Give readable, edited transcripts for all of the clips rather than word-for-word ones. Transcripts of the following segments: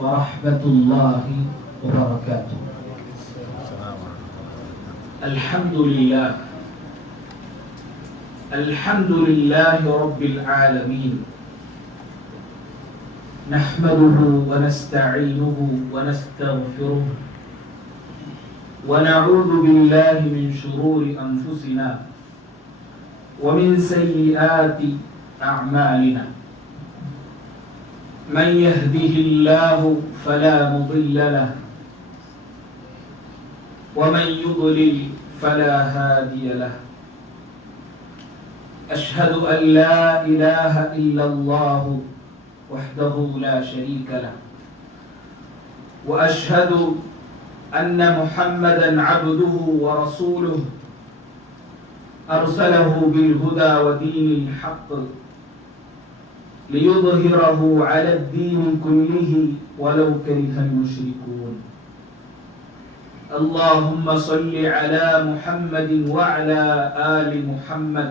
ورحمة الله وبركاته. الحمد لله رب العالمين، نحمده ونستعينه ونستغفره ونعوذ بالله من شرور أنفسنا ومن سيئات أعمالنا. من يهده الله فلا مضل له ومن يضلل فلا هادي له. أشهد أن لا إله إلا الله وحده لا شريك له، وأشهد أن محمدًا عبده ورسوله أرسله بالهدى ودين الحق ليظهره على الدين كله ولو كره المشركون. اللهم صل على محمد وعلى آل محمد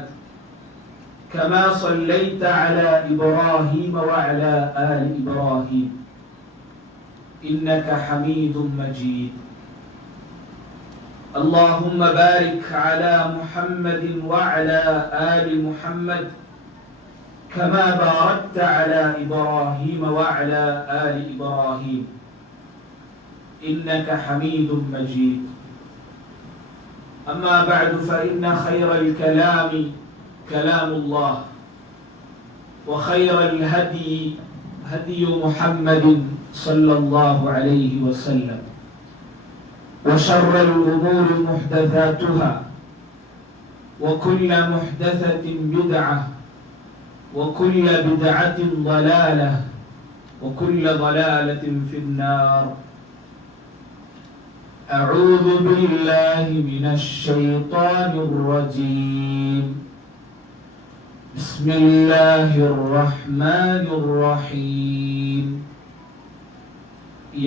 كما صليت على إبراهيم وعلى آل إبراهيم إنك حميد مجيد. اللهم بارك على محمد وعلى آل محمد كما باركت على إبراهيم وعلى آل إبراهيم إنك حميد مجيد. أما بعد، فإن خير الكلام كلام الله، وخير الهدي هدي محمد صلى الله عليه وسلم، وشر الأمور محدثاتها، وكل محدثة بدعة، وكل بدعة ضلالة، وكل ضلالة في النار. أعوذ بالله من الشيطان الرجيم. بسم الله الرحمن الرحيم.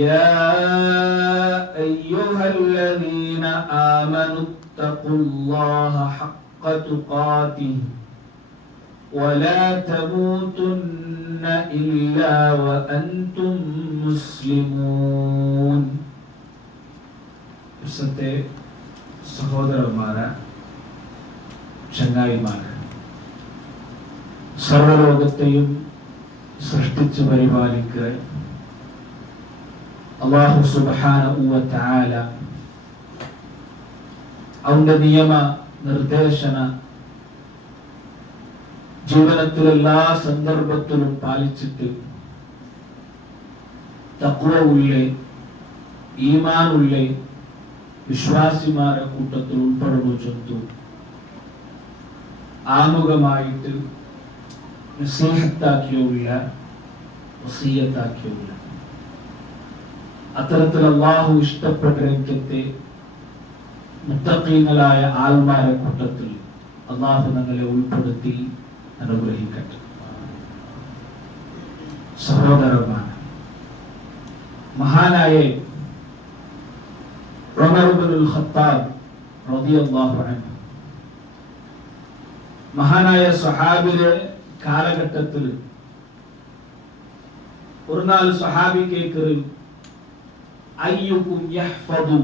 يا أيها الذين آمنوا اتقوا الله حق تقاته ولا تموتن إلا وأنتم مسلمون. സഹോദരന്മാരെ, ചങ്ങായിമാരെ, സർവ്വലോകത്തെയും സൃഷ്ടിച്ചു പരിപാലിക്കുക അല്ലാഹു സുബ്ഹാനഹു വ തആല അവന്റെ നിയമ നിർദ്ദേശന ജീവിതത്തിലെ എല്ലാ സന്ദർഭത്തിലും പാലിച്ചിട്ട് തഖ്വ ഉള്ള ഈമാൻ ഉള്ള വിശ്വാസിമാരുടെ കൂട്ടത്തിൽ ഉൾപ്പെടുന്നു ചെന്നു ആമുഖമായിട്ട് നസീഹത്താക്കിയുള്ള വസിയത്താക്കിയുള്ള അത്തരത്തിൽ അല്ലാഹു ഇഷ്ടപ്പെട്ട രംഗത്തെ മുത്തഖീങ്ങളായ ആൾമാരെ കൂട്ടത്തിൽ അല്ലാഹു ഞങ്ങളെ ഉൾപ്പെടുത്തി അനുഗ്രഹിക്കട്ടെ. സഹോദരന്മാരെ, മഹാനായ ഉമർ ഇബ്നുൽ ഖത്താബ് റളിയല്ലാഹു അൻഹു, മഹാനായ സ്വഹാബിയുടെ കാലഘട്ടത്തിൽ ഒരു നാൾ സ്വഹാബി കേൾക്കുകയും അയ്യുകും യഹ്ഫദു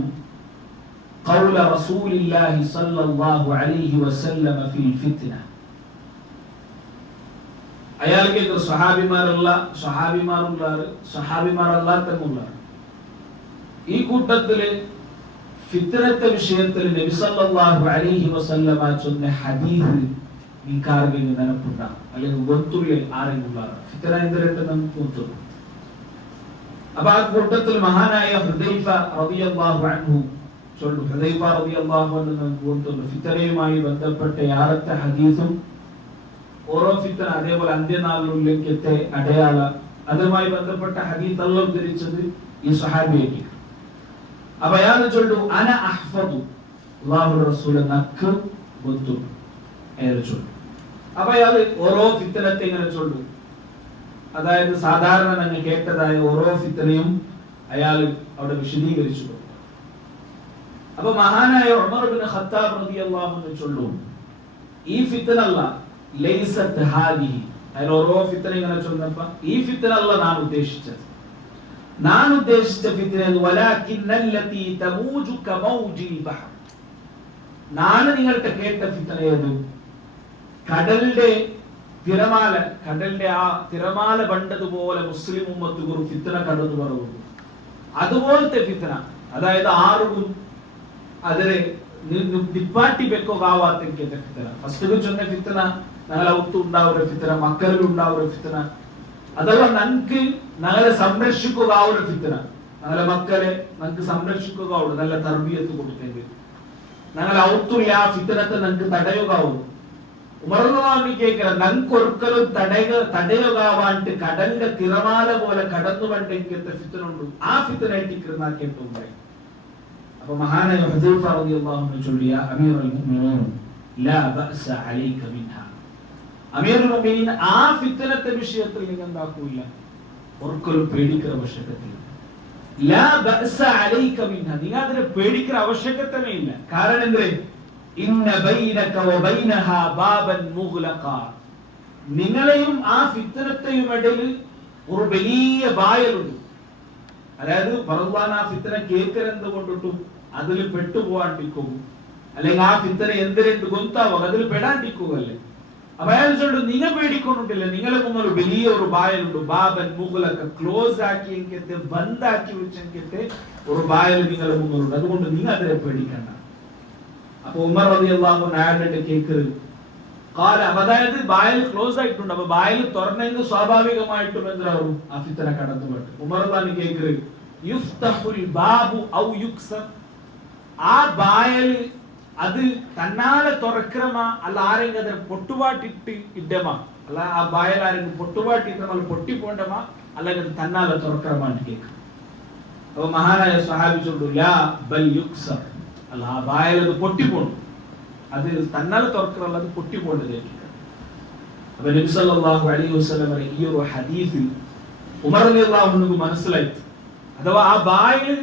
ഖൗല റസൂലില്ലാഹി സ്വല്ലല്ലാഹു അലൈഹി വസല്ലം ഫിൽ ഫിത്ന. അയാൾക്ക് സ്വഹാബിമാരല്ലാത്തമുള്ള ഈ കൂട്ടത്തില് ഫിത്നത്തെ വിഷയത്തിൽ നബി സല്ലല്ലാഹു അലൈഹി വസല്ലം ചൊന്ന ഹദീസ് നിങ്ങൾക്കാർക്കെങ്കിലും നെനപ്പുണ്ടാകും, അല്ലെങ്കിൽ ಗೊತ್ತಿಲ್ಲ ആരെങ്കിലും ഫിത്ന എന്തിരട്ടെ നമുക്ക് ಗೊತ್ತು. അപ്പൊ ആ കൂട്ടത്തിൽ മഹാനായ ഹുദൈഫ റളിയല്ലാഹു അൻഹു ചൊല്ലു. ഹുദൈഫ റളിയല്ലാഹു അൻഹു നമുക്ക് ಗೊತ್ತು ഫിത്നയുമായി ബന്ധപ്പെട്ട യാറത്തെ ഹദീസും ഓരോ ഫിത്ന അതേപോലെ അന്ത്യനാളിലേക്കത്തെ അടയാള അതുമായി ബന്ധപ്പെട്ട ഹദീസ് എല്ലാം ഉദ്ധരിച്ചത് ഈ സ്വഹാബിയേക്ക്. അപ്പൊ അയാൾ ചൊല്ലു അന അഹ്ഫദു അല്ലാഹുവിന്റെ റസൂൽ നക്ക് ಗೊತ್ತು അയാൾ ചൊല്ലു. അപ്പൊ അയാൾ ഓരോ ഫിത്നത്തെ ഇങ്ങനെ ചൊല്ലു. അതായത് സാധാരണ ഞങ്ങൾ കേട്ടതായ ഓരോ ഫിത്നയും അയാൾ അവിടെ വിശദീകരിച്ചു. അപ്പൊ മഹാനായ ഉമർ ഇബ്നു ഖത്താബ് റളിയല്ലാഹു അൻഹു ചൊല്ലു, ഈ ഫിത്ന അല്ല ലൈസത്ത് ഹാദിഹി. അയാൾ ഓരോ ഫിത്ന ഇങ്ങനെ ചൊന്നപ്പോ ഈ ഫിത്ന അല്ല ഞാൻ ഉദ്ദേശിച്ചത്, ഞാൻ ഉദ്ദേശിച്ച ഫിത്ന വലാകിന്നല്ലതി തമൂജു കമൗജിൽ ബഹർ. ഞാൻ നിങ്ങൾക്ക് കേട്ട ഫിത്ന ഏത്? കടലിന്റെ ആ തിരമാല ബണ്ടതുപോലെ മുസ്ലിം ഉമ്മത്ത് ഒരു ഫിത്ന കടന്നു പറയുന്നു. അതുപോലത്തെ ഫിത്ന, അതായത് ആറും അതിലെ നിപ്പാട്ടി വെക്കാവാത്ത ഫിത്ന. ഫസ്റ്റ് ചൊന്ന ഫിത്ന ഞങ്ങളെ ഔത്ത് ഉണ്ടാവുന്ന ഫിത്ന, മക്കളിൽ ഉണ്ടാവുന്ന ഫിത്ന, അഥവാ ഞങ്ങളെ സംരക്ഷിക്കുക ഫിത്ന. ഞങ്ങളെ മക്കളെ ഞങ്ങൾക്ക് സംരക്ഷിക്കുക, നല്ല തർബിയത്ത് കൊടുത്തെങ്കിൽ ഞങ്ങളെ ഔത്തുള്ള ആ ഫിത്നത്തെ ഞങ്ങൾക്ക് തടയുകാവൂ. ഉമറുള്ളാഹി കേൾക്കറ ഞങ്ങൾക്കൊരിക്കലും തടയുകാവാണ്ട് കടലിന്റെ തിരമാല പോലെ കടന്നു വണ്ടെങ്കിൽ ഫിത്ന ഉണ്ട്. ആ ഫിത്നായിട്ട് കേട്ടുണ്ടായി. അപ്പൊ മഹാനായ ഹുദൈഫ റളിയല്ലാഹു അൻഹു ചൊല്ലിയ അമീറുൽ മുഅ്മിനീൻ ലാ ബഅസ അലൈക മിൻഹാ. അമീറുൽ മുഅ്മിനീൻ ആ ഫിത്നത്തെ വിഷയത്തിൽ നിങ്ങൾ എന്താക്കൂല, ഒരിക്കലും പേടിക്കുന്ന ആവശ്യകതയില്ല. ലാ ബഅസ അലൈക മിൻഹാ, നിങ്ങൾ അതിനെ പേടിക്കുന്ന ആവശ്യകതമേ ഇല്ല. കാരണം എന്തേ? ഇന്ന ബൈനക വബൈനഹാ ബാബൻ മുഗ്ലഖ. നിങ്ങളെയും ആ ഫിത്നത്തെയും ഇടയിൽ ഒരു വലിയ വായലുണ്ട്. അതായത് പറവാൻ ആ ഫിത്ന കേൾക്കലെന്ത് കൊണ്ടിട്ടും അതിൽ പെട്ടുപോകാണ്ടിരിക്കും, അല്ലെങ്കിൽ ആ ഫിത്ന എന്തിനെന്ത് ഗൊന്താവോ അതിൽ പെടാണ്ടിരിക്കുകയല്ലേ. അപ്പൊ അയാൾ ചൊല്ലു, നിങ്ങൾ പേടിക്കൊണ്ടിട്ടില്ല, നിങ്ങളെ മുന്നിൽ വലിയ ഒരു ബായലുണ്ട്. ബാബൻ മുഗ്ലഖ, ക്ലോസ് ആക്കി ബന്ധാക്കി വെച്ചെങ്കിൽ ഒരു ബായൽ നിങ്ങളുടെ മുന്നിലുണ്ട്. അതുകൊണ്ട് നിങ്ങൾ അതിനെ പേടിക്കണ്ട. അപ്പൊ ഉമർ റളിയല്ലാഹു അൻഹു അയാളുടെ കേൾക്കരുത് കാലം, അതായത് ബായൽ ക്ലോസ് ആയിട്ടുണ്ട്. അപ്പൊ ബായൽ തുറന്നെങ്കിൽ സ്വാഭാവികമായിട്ടും എന്താവും ആ ഫിത്ന കടന്നു പോയിട്ട്. ഉമർ റളിയല്ലാഹു കേൾക്കരുത് യുഫ്തഹുൽ ബാബു ഔ യുക്സർ, ആ ബായൽ അത് തന്നാലെ തുറക്കണമാ അല്ല ആരെങ്കിലും അതിനെ പൊട്ടുപാട്ടിട്ട് ഇടമാ, അല്ല ആ ബായൽ ആരെങ്കിലും പൊട്ടുപാട്ടിട്ട് നമ്മൾ പൊട്ടിപ്പോണ്ടമാ അല്ലെങ്കിൽ അത് തന്നാലെ തുറക്കണമാന്ന് കേൾക്കും. അപ്പൊ മഹാനായ സ്വഹാബി ചൊല്ലു ലാ ബൽ യുക്സർ, അല്ല ആ ബായൽ അത് പൊട്ടിപ്പോണ്ട്, അത് തന്നാലെ തുറക്കണമല്ല, അത് പൊട്ടിപ്പോണ്ടത്. അപ്പൊ നബി സല്ലല്ലാഹു അലൈഹി വസല്ലം ഈ ഒരു ഹദീസിൽ ഉമർ റളിയല്ലാഹു അൻഹു മനസ്സിലായി. അഥവാ ആ ബായൽ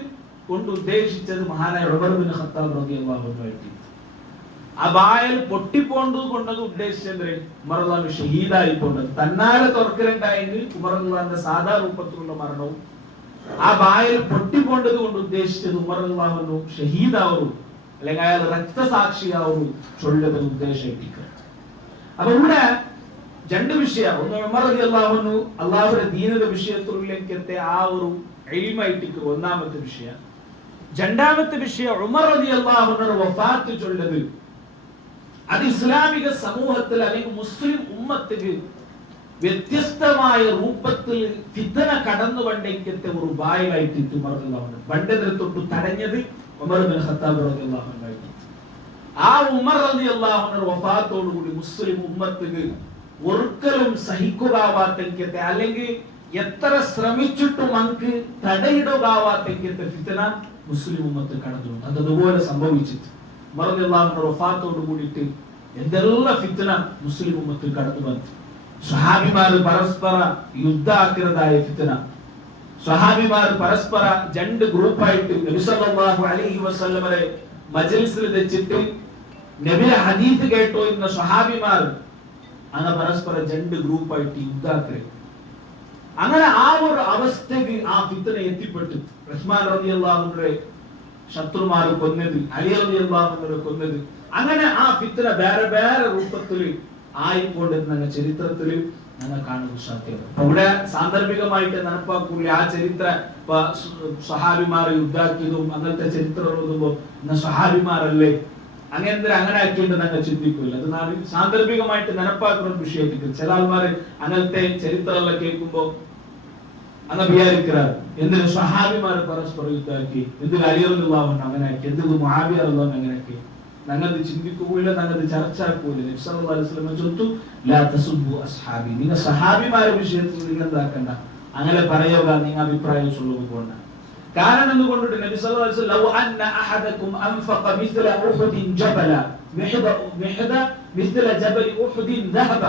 കൊണ്ട് ഉദ്ദേശിച്ചത് മഹാനായ ഉമർ ഇബ്നു ഖത്താബ് റളിയല്ലാഹു അൻഹു ആയിട്ട്. ആ ബായൽ പൊട്ടിപ്പോണ്ടത് കൊണ്ടത് ഉദ്ദേശിച്ചത് ഉമർ റളിയല്ലാഹു അൻഹു ഷഹീദായി പോണ്ടത്. തന്നാലെ തുറക്കലുണ്ടായെങ്കിൽ ഉമർ റളിയല്ലാഹു അൻഹു സാധാ രൂപത്തിലുള്ള മരണവും, ആ ബായൽ പൊട്ടിപ്പോണ്ടത് കൊണ്ട് ഉദ്ദേശിച്ചത് ഉമർ റളിയല്ലാഹു അൻഹു ഷഹീദാവും അല്ലെങ്കിൽ അയാൾ രക്തസാക്ഷിയാവും ചൊല്ലത് ഉദ്ദേശിക്കുക. അപ്പൊ ഇവിടെ രണ്ട് വിഷയം, ഒന്ന് ഉമർ റളിയല്ലാഹു അൻഹു അല്ലാഹുവിന്റെ ദീനിന്റെ വിഷയത്തിലേക്ക് ആ ഒരു ഇൽമായിട്ടിക്ക് ഒന്നാമത്തെ വിഷയം. രണ്ടാമത്തെ വിഷയം ഉമർ റളിയല്ലാഹു അൻഹു വഫാത്ത് ചൊല്ലത് അത് ഇസ്ലാമിക സമൂഹത്തിൽ അല്ലെങ്കിൽ മുസ്ലിം ഉമ്മത്തിന് വ്യത്യസ്തമായ രൂപത്തിൽ ഫിത്ന കടന്നു വണ്ടെങ്കിൽ ഒരു ബായിലായിട്ട് ഉമർ റളിയല്ലാഹു അൻഹു പണ്ടതിൽ തൊട്ട് തടഞ്ഞത് ഉമർ ഇബ്നു ഖത്താബ് റളിയല്ലാഹു അൻഹു ആയിരുന്നു. ആ ഉമർ റളിയല്ലാഹു അൻഹു വഫാത്തോടു കൂടി മുസ്ലിം ഉമ്മത്തിന് ഒരിക്കലും സഹിക്കുകാവാത്തെങ്കിൽ അല്ലെങ്കിൽ എത്ര ശ്രമിച്ചിട്ടും നമുക്ക് തടയിടുകാവാത്തെങ്കിൽ ഫിത്ന മുസ്ലിം ഉമ്മത്ത് കടന്നു. അതുപോലെ സംഭവിച്ചിട്ട് ഉമർ റളിയല്ലാഹു അൻഹു വഫാത്തോടു കൂടിയിട്ട് എന്തെല്ലാം ഫിത്ന മുസ്ലിം ഉമ്മത്ത് കടന്നു വന്നു. സ്വഹാബിമാർ പരസ്പര യുദ്ധാഗ്രതായ ഫിത്ന, സ്വഹാബിമാർ പരസ്പര രണ്ട് ഗ്രൂപ്പായിട്ട് നബി സല്ലല്ലാഹു അലൈഹി വസല്ലമയെ മജ്ലിസിൽ വെച്ചിട്ട് നബിയുടെ ഹദീസ് കേട്ടോ എന്ന സ്വഹാബിമാർ അങ്ങനെ പരസ്പര രണ്ട് ഗ്രൂപ്പായിട്ട് യുദ്ധാഗ്രഹം. അങ്ങനെ ആ ഒരു അവസ്ഥയ്ക്ക് ആ ഫിത്ന എത്തിപ്പെട്ടു. ഉസ്മാൻ റളിയല്ലാഹു അൻഹുവിനെ ശത്രുമാർ കൊന്നത്, അലി റളിയല്ലാഹു അൻഹുവിനെ കൊന്നത്, അങ്ങനെ ആ ഫിത്ന വേറെ വേറെ രൂപത്തിൽ ആയിക്കൊണ്ടിരുന്ന ചരിത്രത്തിൽ ഞങ്ങൾ കാണുന്ന സാധ്യത. ഇവിടെ സാന്ദർഭികമായിട്ട് നടപ്പാക്കൂല ആ ചരിത്ര സ്വഹാബിമാർ യുദ്ധാക്കിയതും അങ്ങനത്തെ ചരിത്രം എഴുതുമ്പോ ഇന്ന് സ്വഹാബിമാരല്ലേ അങ്ങനെ ആക്കിയിട്ട് ഞങ്ങൾ ചിന്തിക്കില്ല. അത് നാം സാന്ദർഭികമായിട്ട് നടപ്പാക്കുന്ന ഒരു വിഷയത്തിൽ ചില ആൾമാര് അങ്ങനത്തെ ചരിത്രമെല്ലാം കേൾക്കുമ്പോ അങ്ങ് വിചാരിക്കാറ് എന്തിന് സ്വഹാബിമാര് പരസ്പരം യുദ്ധാക്കി, എന്തിന് അലി റളിയല്ലാഹു അൻഹു അങ്ങനെ ആക്കി, എന്തിന് മുആവിയ റളിയല്ലാഹു അൻഹു അങ്ങനെ ആക്കി, ഞങ്ങൾക്ക് ചിന്തിക്കുകയില്ല, ഞങ്ങൾക്ക് ചർച്ചയാക്കൂല. നബി സല്ലല്ലാഹു അലൈഹി വസല്ലം ചൊല്ലുന്നു ലാ തസുബ്ബു അസ്ഹാബി, നിങ്ങൾ സഹാബിമാരുടെ വിഷയത്തിൽ നിങ്ങൾ എന്താക്കണ്ട, അങ്ങനെ പറയുക, നിങ്ങൾ അഭിപ്രായം ചൊല്ലുകൊണ്ട്. കാരണം എന്തുകൊണ്ടിട്ട് നബി സല്ലല്ലാഹു അലൈഹി വസല്ലം ലൗ അന്ന അഹദകും അൻഫഖ മിസ്ല ഉഹുദിൻ ജബല മിഹദ മിസ്ല ജബൽ ഉഹുദിൻ ദഹബ,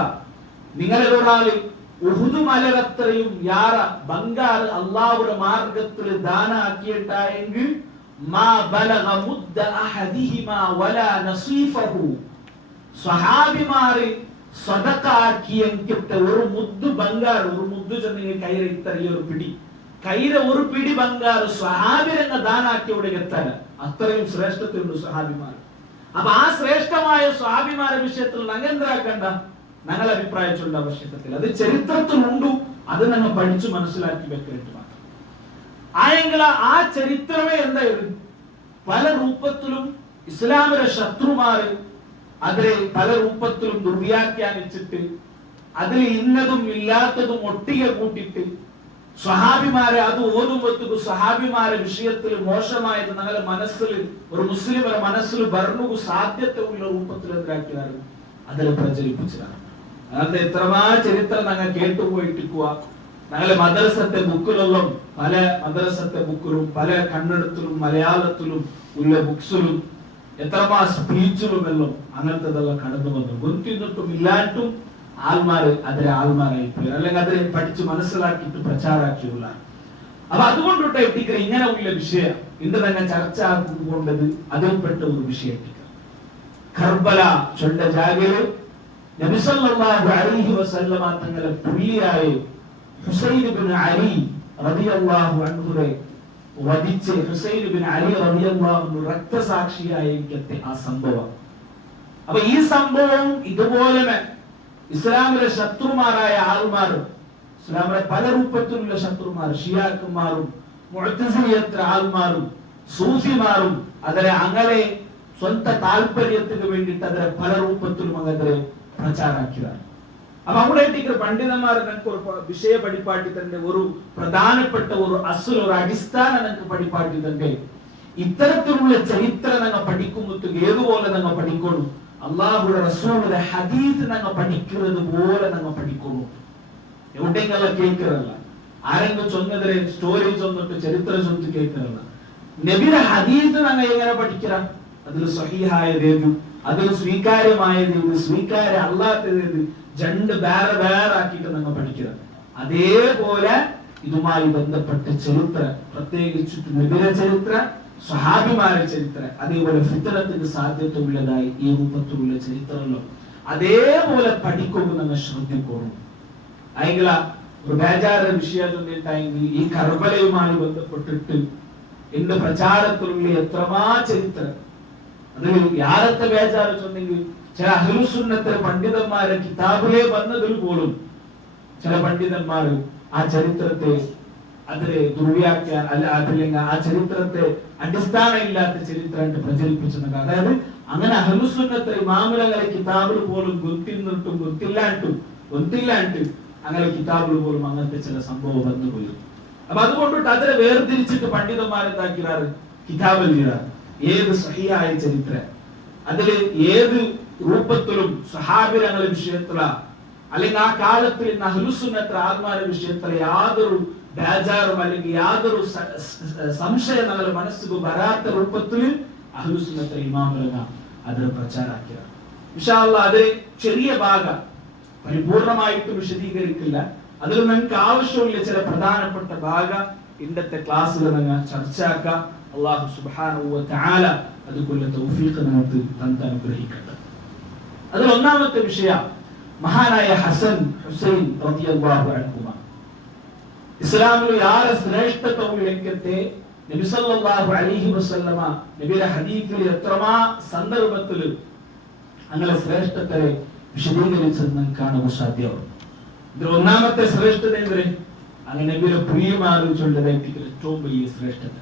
നിങ്ങളിൽ ഒരാൾ ഉഹുദ് മലയത്രയും യാറ ബംഗാർ അല്ലാഹുവിന്റെ മാർഗ്ഗത്തിൽ ദാനാക്കിയിട്ടായെങ്കിൽ മാ ബലഗ മുദ്ദ അഹദിഹിമാ വലാ നസീഫഹു, സ്വഹാബിമാർ സദഖ ആക്കിയെങ്കിൽ ഒരു മുദ്ദ് ബംഗാർ, ഒരു മുദ്ദ് ചെന്ന് കയ്യിൽ ഇത്ര ഒരു പിടി കയ്യിലെ ഒരു പിടി ബംഗാറ് സ്വഹാബിരംഗ ദാനാക്കിയോടെ എത്താൻ അത്രയും ശ്രേഷ്ഠതയുള്ള സ്വഹാബിമാർ. അപ്പൊ ആ ശ്രേഷ്ഠമായ സ്വഹാബിമാരുടെ വിഷയത്തിൽ നങ്ങെന്തരാക്കണ്ട ഞങ്ങൾ അഭിപ്രായിച്ചുള്ള ആവശ്യകത്തിൽ അത് ചരിത്രത്തിലുണ്ടു. അത് ഞങ്ങൾ പഠിച്ചു മനസ്സിലാക്കി വെക്കേണ്ടത് മാത്രം ആയെങ്കിൽ ആ ചരിത്രമേ എന്തായിരുന്നു പല രൂപത്തിലും ഇസ്ലാമിലെ ശത്രുമാര് അതിലെ പല രൂപത്തിലും ദുർവ്യാഖ്യാനിച്ചിട്ട് അതിൽ ഇന്നതും ഇല്ലാത്തതും ഒട്ടിക കൂട്ടിട്ട് സ്വഹാബിമാരെ അത് ഓതുമ്പത്തേക്ക് സ്വഹാബിമാരെ വിഷയത്തിൽ മോശമായത് ഞങ്ങളുടെ മനസ്സിൽ ഒരു മുസ്ലിമരെ മനസ്സിൽ ഭരണു സാധ്യതയുള്ള രൂപത്തിൽ എന്താക്കിയാണ് അതിൽ പ്രചരിപ്പിച്ചതാണ്. അങ്ങനത്തെ എത്രമാ ചരിത്രം ഞങ്ങൾ കേട്ടുപോയിട്ടിക്കുക. ഞങ്ങളെ മദ്രസത്തെ ബുക്കിലെല്ലാം പല മദ്രസത്തെ ബുക്കിലും പല കന്നഡത്തിലും മലയാളത്തിലും ഉള്ള ബുക്സിലും എത്രമാ സ്പീച്ചിലും എല്ലാം അങ്ങനത്തെതെല്ലാം കടന്നു വന്നു. ഗുരുത്തിന്നിട്ടും ഇല്ലാട്ടും ആൾമാര് അതിലെ ആൾമാരായി പോയി, അല്ലെങ്കിൽ അതിനെ പഠിച്ച് മനസ്സിലാക്കിയിട്ട് പ്രചാരാക്കിയുള്ള. അപ്പൊ അതുകൊണ്ടിട്ട് ടീക്കർ ഇങ്ങനെ ഉള്ള വിഷയം ഇന്ന് തന്നെ ചർച്ച ആക്കൊണ്ടത് അതിൽപ്പെട്ട ഒരു വിഷയം. കർബല ചൊണ്ട ജാഗയില് നബി സല്ലല്ലാഹു അലൈഹി വസല്ലമ തങ്ങളെ പുള്ളിയായ ഹുസൈൻ ഇബ്നു അലി റളിയല്ലാഹു അൻഹുനെ വധിച്ച് ഹുസൈൻ ഇബ്നു അലി റളിയല്ലാഹു അൻഹു രക്തസാക്ഷിയായ ആ സംഭവം. അപ്പൊ ഈ സംഭവം ഇതുപോലെ ഇസ്ലാമിലെ ശത്രുമാരായ ആൾമാർ, ഇസ്ലാമിലെ പല രൂപത്തിലുള്ള ശത്രുമാർ, ഷിയാക്കന്മാരും മുഅ്തസിലിയത്തെ ആൾമാരും സൂഫിമാരും അതിലെ അങ്ങനെ സ്വന്തം താല്പര്യത്തിന് വേണ്ടിയിട്ട് അതിലെ പല രൂപത്തിലും അങ്ങനെ പ്രചാരാക്കിയതാണ്. അപ്പൊ അവിടെ പണ്ഡിതന്മാർ നമുക്ക് ഒരു വിഷയ പഠിപ്പാട്ടി തന്നെ ഒരു പ്രധാനപ്പെട്ട ഒരു അസുൽ ഒരു അടിസ്ഥാന നമുക്ക് പഠിപ്പാട്ടി തന്നെ ഇത്തരത്തിലുള്ള ചരിത്രം ഞങ്ങൾ പഠിക്കുമ്പോൾ ഏതുപോലെ ഞങ്ങൾ പഠിക്കണം അള്ളാഹുടെ റസൂലുടെ ഹദീസ് ഞങ്ങൾ പഠിക്കുന്നത് പോലെ ഞങ്ങൾ പഠിക്കുന്നു. എവിടെയെങ്കിലും കേൾക്കാറല്ല, ആരെങ്കിലും ചൊന്നതിരെ സ്റ്റോറി ചൊന്നിട്ട് ചരിത്രം ചൊന്ന് കേൾക്കാറല്ല. നബിയുടെ ഹദീസ് ഞങ്ങൾ എങ്ങനെ പഠിക്കണം? അതിൽ സ്വഹീഹായതേത്, അതിൽ സ്വീകാര്യമായതേത്, സ്വീകാര്യ അല്ലാത്തതേത്, രണ്ട് വേറെ വേറെ ആക്കിയിട്ട് ഞങ്ങൾ പഠിക്കണം. അതേപോലെ ഇതുമായി ബന്ധപ്പെട്ട ചരിത്ര, പ്രത്യേകിച്ച് നബിയുടെ ചരിത്ര, സ്വഹാബിമാരുടെ ചരിത്ര, അതേപോലെ ഫിത്നത്തിന് സാധ്യത ഉള്ളതായി ഈ രൂപത്തിലുള്ള ചരിത്രമല്ലോ അതേപോലെ പഠിക്കുമ്പോൾ നമ്മൾ ശ്രദ്ധിക്കണം. അയെങ്കിൽ ഒരു ബേജാര വിഷയം ചൊന്നിട്ടായെങ്കിൽ ഈ കർബലയുമായി ബന്ധപ്പെട്ടിട്ട് എന്റെ പ്രചാരത്തിലുള്ള എത്രമാ ചരിത്രം അതിൽ യാരത്തെ ബേജാറ് ചൊന്നെങ്കിൽ ചില അഹ്ലുസുന്നത്തെ പണ്ഡിതന്മാരെ കിതാബിലെ വന്നതിൽ പോലും ചില പണ്ഡിതന്മാർ ആ ചരിത്രത്തെ അതിലെ ദുർവ്യാഖ്യാനം അല്ല അതില്ലെങ്കിൽ ആ ചരിത്രത്തെ അടിസ്ഥാനം ഇല്ലാത്ത ചരിത്രമായിട്ട് പ്രചരിപ്പിച്ചെന്ന്. അതായത് അങ്ങനെ അഹ്ലുസുന്നത്തെ ഇമാമുകളെ കിതാബിൽ പോലും ഗൊത്തില്ലാണ്ട് അങ്ങനെ കിതാബിൽ പോലും അങ്ങനത്തെ ചില സംഭവം വന്നുപോയി. അപ്പൊ അതുകൊണ്ടിട്ട് അതിനെ വേർതിരിച്ചിട്ട് പണ്ഡിതന്മാരെന്താക്കിയാറ് കിതാബിൽ ഏത് സഹിയായ ചരിത്രം അതില് ഏത് രൂപത്തിലും സഹാബിരങ്ങളെ വിഷയത്തില അല്ലെങ്കിൽ ആ കാലത്തിൽ അഹ്ലുസുന്നത്തെ ആത്മാരുടെ വിഷയത്തിലെ യാതൊരു ബേജാറും അല്ലെങ്കിൽ യാതൊരു സംശയം ഞങ്ങളുടെ മനസ്സിൽ വരാത്ത രൂപത്തിൽ അഹ്ലുസുന്നത്തെ ഇമാമുകൾ അതിന് പ്രചാരാക്കിയാണ്. ഇൻഷാ അല്ലാഹ് അത് ചെറിയ ഭാഗം പരിപൂർണമായിട്ട് വിശദീകരിക്കില്ല. അതിൽ നിങ്ങൾക്ക് ആവശ്യമുള്ള ചില പ്രധാനപ്പെട്ട ഭാഗം ഇന്നത്തെ ക്ലാസ്സിൽ നിങ്ങൾ ചർച്ചയാക്കാം. അല്ലാഹു സുബ്ഹാനഹു വ തആല അതുപോലെ തൗഫീഖ് നമുക്ക് തന്ന് അനുഗ്രഹിക്കട്ടെ. അതിൽ ഒന്നാമത്തെ വിഷയം മഹാനായ ഹസൻ ഹുസൈൻ റളിയല്ലാഹു അൻഹുമ. ഇസ്ലാമിൽ യാരെ ശ്രേഷ്ഠതത്തെ നബി സല്ലല്ലാഹു അലൈഹി വസല്ലമ നബിയുടെ ഹദീസിൽ എത്രമാ സന്ദർഭത്തിൽ അങ്ങനെ ശ്രേഷ്ഠത്തെ വിശദീകരിച്ചത് നമുക്ക് കാണാൻ സാധ്യമാണ്. ഇതിൽ ഒന്നാമത്തെ ശ്രേഷ്ഠത എന്ത്? അങ്ങനെ നബിയുടെ പ്രിയമാരും ചൊല്ലതായിട്ട് ഏറ്റവും വലിയ ശ്രേഷ്ഠത.